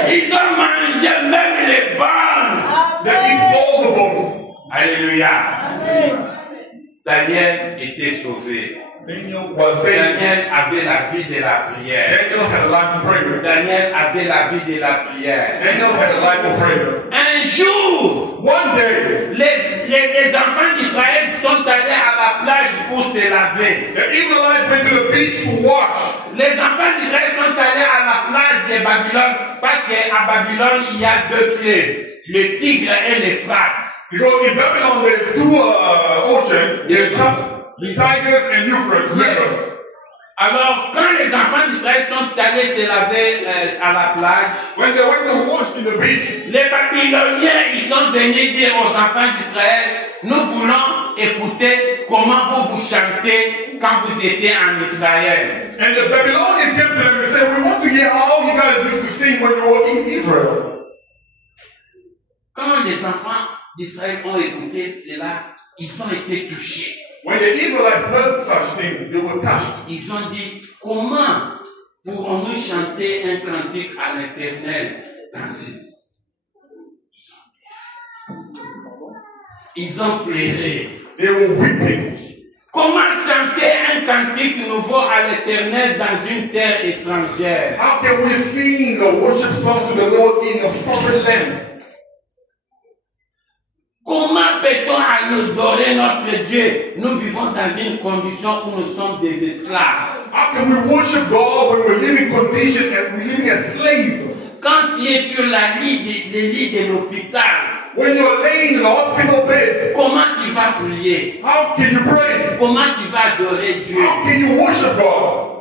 Ils ont mangé même les bones. They eat all the bones. Alléluia. Daniel était sauvé. Daniel was saved. Daniel avait la vie de la prière. Daniel had a life of prayer. Daniel avait la vie de la prière. Daniel had a life of prayer. Un jour, One day, les enfants d'Israël sont allés à la plage pour se laver. the Israelites went to the beach to wash. Les enfants d'Israël sont allés à la plage de Babylone parce qu'à Babylone, il y a deux fleuves, le Tigre et l'Euphrate. Because in Babylon there's two oceans. There's the Tigers and Euphrates rivers. Alors, quand les enfants d'Israël sont allés se laver à la plage, When they went to wash in the beach, les Babyloniens, ils sont venus dire aux enfants d'Israël, nous voulons écouter comment vous chantez quand vous étiez en Israël. and the Babylonians came to them and said, we want to hear how you guys used to sing when you were in Israel. Quand les enfants d'Israël ont écouté cela, ils ont été touchés. When the Israelites heard such things, they were touched. Ils ont dit, comment pourrons-nous chanter un cantique à l'Éternel dans cette... Ils ont pleuré. They were weeping. Comment chanter un cantique nouveau à l'Éternel dans une terre étrangère? How can we sing a worship song to the Lord in a foreign land? Comment peut-on adorer notre Dieu? Nous vivons dans une condition où nous sommes des esclaves. How can we worship God when we're living condition and we're living as slaves? Quand tu es sur le lit de l'hôpital, When you're laying in the hospital bed, comment tu vas prier? how can you pray? Comment tu vas adorer Dieu? How can you worship God?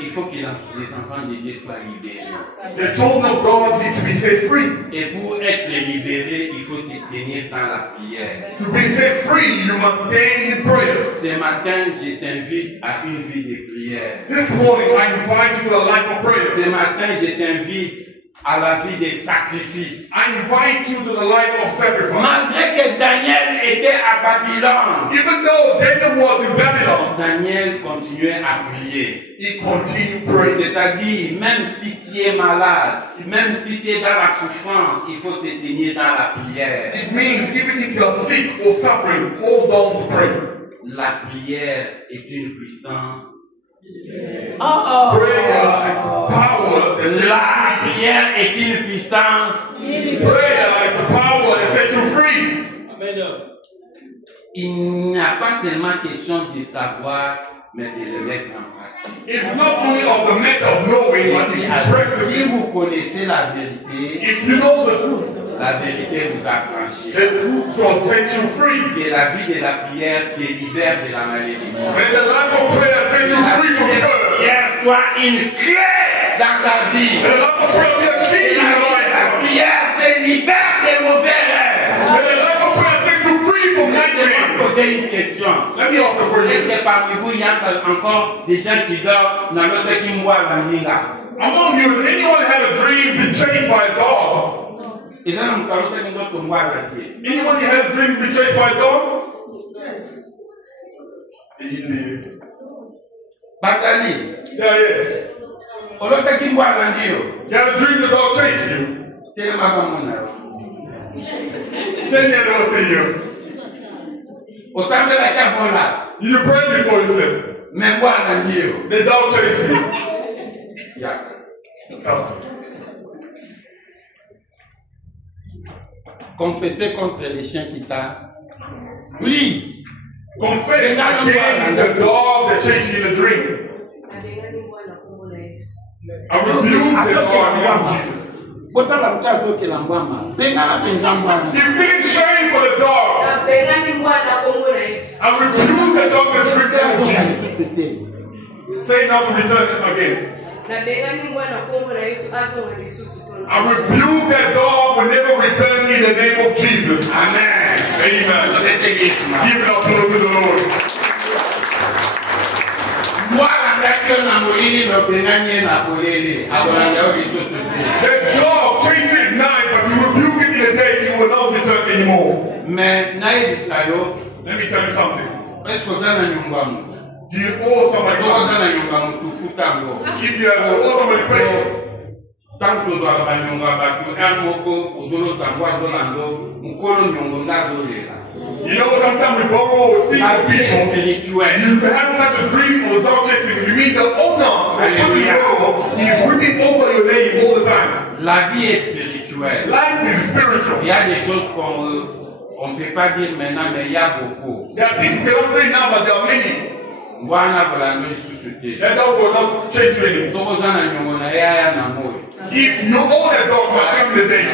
Il faut que les enfants de Dieu soient libérés. The children of God need to be set free. Et pour être libérés, il faut que tenir dans la prière. To be set free, you must stand in prayer. Ce matin, je t'invite à une vie de prière. This morning, I invite you to a life of prayer. Ce matin, je t'invite à la vie des sacrifices. I invite you to the life of sacrifice. Malgré que Daniel était à Babylone, Even though Daniel was in Babylon, Daniel continuait à prier. he continued praying. C'est-à-dire, même si tu es malade, même si tu es dans la souffrance, il faut se tenir dans la prière. It means even if you are sick or suffering, hold on to prayer. La prière est une puissance. Prayer is power that sets La prière est une puissance. Prayer is the power that sets you free. Amen. Il n'y a pas seulement question de savoir, mais de le mettre en pratique. It's not only of the method of knowing, but it's in Si practice. vous connaissez la vérité, If you know the truth, la vérité vous affranchit. the truth will set you free. Que la vie de la prière te libère de la malédiction. And the life of prayer sets you La free vie from de la curse. prière soit une clé dans ta vie. And the life of prayer be a key in your La life. prière te libère des mauvais rêves. And the life of prayer sets you free from Laissez-moi nightmares. poser une question. Let me ask a Est-ce question. que parmi vous, il y a encore des gens qui dorment dans l'autre qui mourent à la Among you, has anyone had a dream been chased by a dog? Ils ont encore l'autre qui mourent à la vie. Anyone had a dream been chased by a dog? Yes. Basali, Yeah. l'autre qui mourent à la vie. You had a dream the dog chased you. Quel m'a pas mon âge? 10 years old for you. Au sein de la cabola, You prayed before you slept. mais moi à la vie. The dog chased you. Oh. Confesser contre les chiens qui t'a pris. Confess against the dog that chased you in the dream. I rebuke the dog in the name of Jesus. You feel shame for the dog. I rebuke the dog that's returned. Say not to return again. I rebuke that dog will never return in the name of Jesus. Amen. Amen. Give it up to the Lord. That dog chased it at night, but you rebuke it in the day, you will not return anymore. Mais naïdisayo, Let me tell you something. est-ce que ça n'a nyumba mu? Do you owe somebody Est-ce que ça something? n'a nyumba mu tufuta ngo? If you have owe somebody prayer, Tant que tu dois pas nyumba batu, un moko uzolo tangwa zolando, mukolo nyongo ndazolela. you know sometimes we borrow things La from vie people. spirituelle. You can have such a dream of a dog chasing you. You mean the owner, the person you borrow, he's whipping over your name all the time. La vie est spirituelle. Life is spiritual. Il y a des choses qu'on ne sait pas dire maintenant, mais il y a beaucoup. There are things we don't say now, but there are many. Bwana volando isusuke. That dog will not chase you anymore. Soko sana nyongo na yaya na moyo. If you own that dog, must come in the day,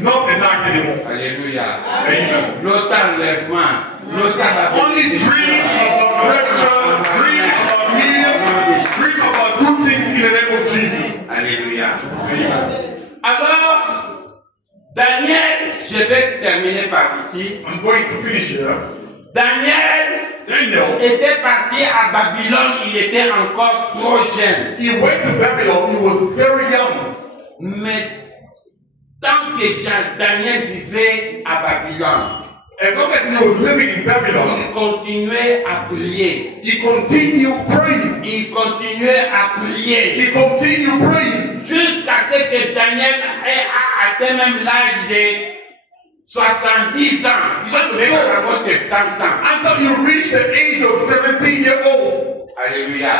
not the night anymore. Alléluia. Amen. L'autre enlèvement, l'autre la Only dream about rapture, dream about millions, dream about good things in the name of Jesus. Alléluia. Amen. Alors, Daniel, je vais terminer par ici. I'm going to finish here. Daniel Daniel, était parti à Babylone, il était encore trop jeune. he went to Babylon, he was very young. Mais tant que Daniel vivait à Babylone, As long as he was living in Babylon, il continuait à prier. he continued praying. Il continuait à prier. He continued praying Jusqu'à ce que Daniel ait atteint même l'âge de 70 ans. Disons que les gens 70 ans. until he reached the age of 17-year-old. Alléluia.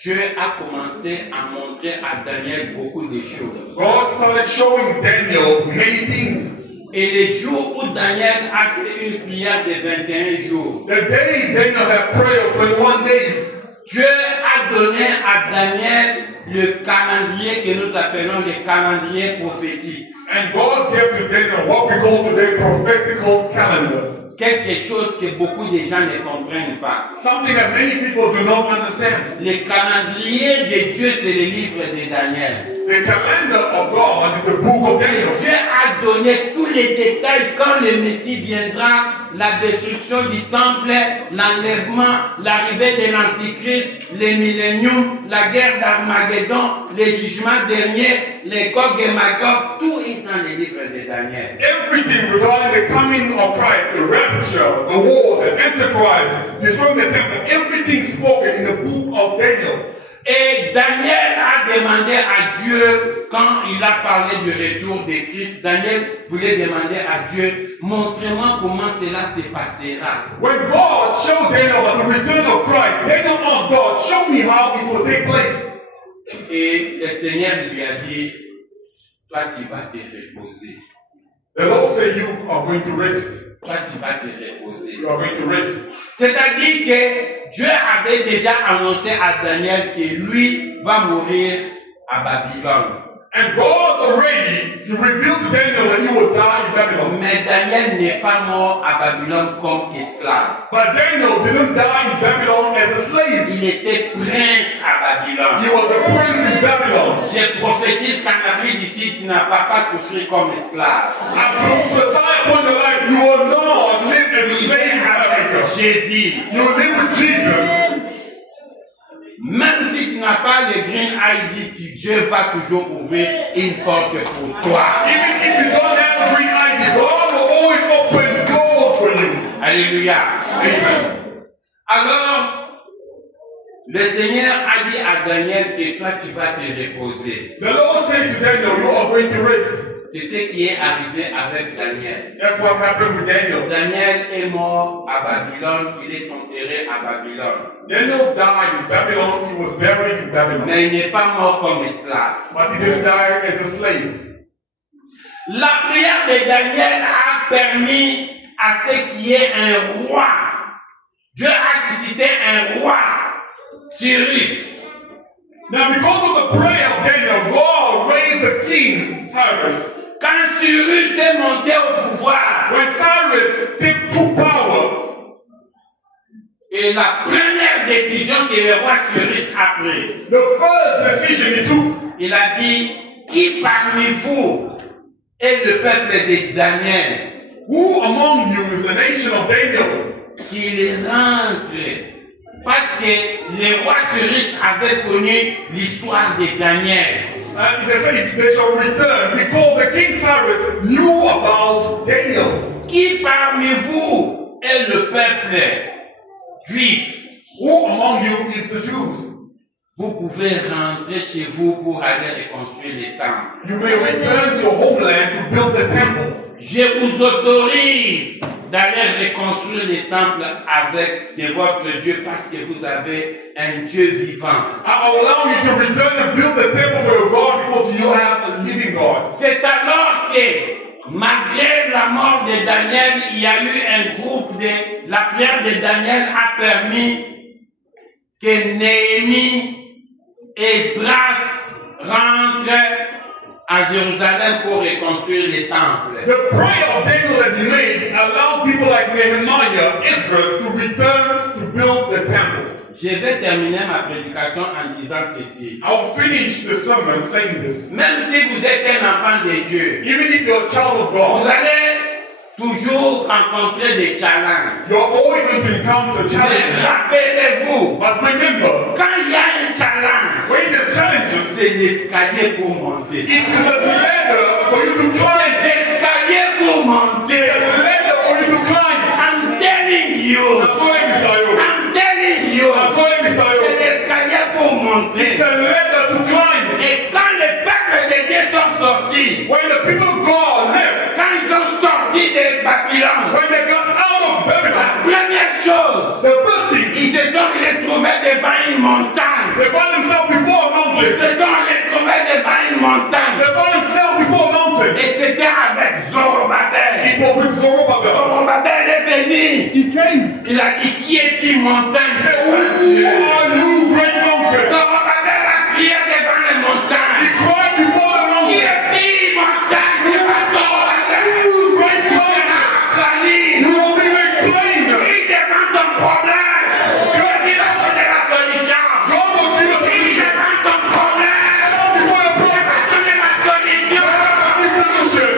Dieu a commencé à montrer à Daniel beaucoup de choses. God started showing Daniel many things. Et les jours où Daniel a fait une prière de 21 jours, The day Daniel had prayer of 21 days, Dieu a donné à Daniel le calendrier que nous appelons le calendrier prophétique. and God gave to Daniel what we call today prophetical calendar. Quelque chose que beaucoup de gens ne comprennent pas. Something that many people do not understand. Le calendrier de Dieu, c'est le livre de Daniel. The calendar of God is the book of Et Daniel. Dieu a donné donner tous les détails quand le Messie viendra, la destruction du temple, l'enlèvement, l'arrivée de l'Antichrist, les milléniums, la guerre d'Armageddon, les jugements derniers, les Gog et Magog, tout est dans les livres de Daniel. Everything regarding the coming of Christ, the rapture, the war, the Antichrist, destroying the temple, everything spoken in the book of Daniel. Et Daniel a demandé à Dieu, quand il a parlé du retour de Christ, Daniel voulait demander à Dieu, montrez-moi comment cela se passera. When God showed Daniel about the return of Christ, Daniel asked God, show me how it will take place. Et le Seigneur lui a dit, toi tu vas te reposer. The Lord said, you are going to rest. Toi tu vas te reposer. You are going to rest. C'est-à-dire que Dieu avait déjà annoncé à Daniel que lui va mourir à Babylone. And God already, he revealed to Daniel that he will die in Babylon. Mais Daniel n'est pas mort à Babylone comme esclave. But Daniel didn't die in Babylon as a slave. Il était prince à Babylone. He was a prince in Babylon. Je prophétise qu'en Afrique d'ici, tu n'as pas souffert comme esclave. I prophesy upon your life, you will not live as a slave in Africa. Jésus. You will live with Jesus. Même si tu n'as pas le green ID, Dieu va toujours ouvrir une porte pour toi. Even if you don't have a green ID, God will always open doors for you. Alléluia. Amen. Alors, le Seigneur a dit à Daniel que toi tu vas te reposer. The Lord said to Daniel, you are going to rest. C'est ce qui est arrivé avec Daniel. That's what happened with Daniel. Daniel est mort à Babylone, il est enterré à Babylone. Daniel died in Babylon, he was buried in Babylon. Mais il n'est pas mort comme esclave. But he didn't die as a slave. La prière de Daniel a permis à ce qu'il y ait un roi. Dieu a suscité un roi, Cyrus. Now because of the prayer of Daniel, God raised the king, Cyrus. Quand Cyrus est monté au pouvoir, When Cyrus took power, et la première décision que le roi Cyrus a prise, the first decision he took, il a dit, qui parmi vous est le peuple de Daniel? who among you is the nation of Daniel? Qu'il rentre. Parce que le roi Cyrus avait connu l'histoire de Daniel. And they said they shall return because the king Cyrus knew about Daniel. Qui parmi vous est le peuple juif? Who among you is the Jews? Vous pouvez rentrer chez vous pour aller reconstruire les temples. You may return to your homeland to build the temple. Je vous autorise d'aller reconstruire les temples avec de votre Dieu parce que vous avez un Dieu vivant. I will allow you to return and build the temple for your God because you have a living God. C'est alors que, malgré la mort de Daniel, il y a eu un groupe de... La prière de Daniel a permis que Néhémie et Esdras rentrent à Jérusalem pour reconstruire les temples. The prayer of Daniel that he made allowed people like Nehemiah, Ezra to return to build the temple. Je vais terminer ma prédication en disant ceci. I'll finish the sermon saying this. Même si vous êtes un enfant de Dieu, Even if you're a child of vous God, allez toujours rencontrer des challenges. you're always going to encounter Mais challenges. rappelez-vous, But remember, quand il y a un challenge, when there's challenges, c'est l'escalier pour monter. it is a ladder for you to C'est climb. l'escalier pour monter. A ladder for you to climb. I'm telling you. I'm telling you. C'est l'escalier pour monter. It's a ladder to climb. Et quand les peuples de Dieu sont sortis, When the people of God left, quand ils sont sortis de Babylone, when they got out of la Babylon, première chose, the first thing, ils se sont retrouvés devant une montagne. they found themselves before a Ils mountain. se sont retrouvés devant une montagne. They found themselves before a mountain. Et c'était avec Zorobabel. It was with Zerubbabel. Zorobabel est venu. He came. Il a dit, qui est-il montagne? He said, who are you, great mountain? Zorobabel a crié devant les He montagnes. cried before the Qui mountain. est-il montagne? Devant Zorobabel. You, great mountain. Aplani. You will be made plain. Crie devant ton problème. Dieu va donner la solution. God will give us Crie solution. devant ton problème. Before your Dieu problem, va donner la solution. give solution.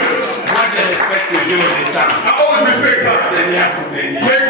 Moi, je Dieu le temps. I always respect God. Seigneur, pour bénir. May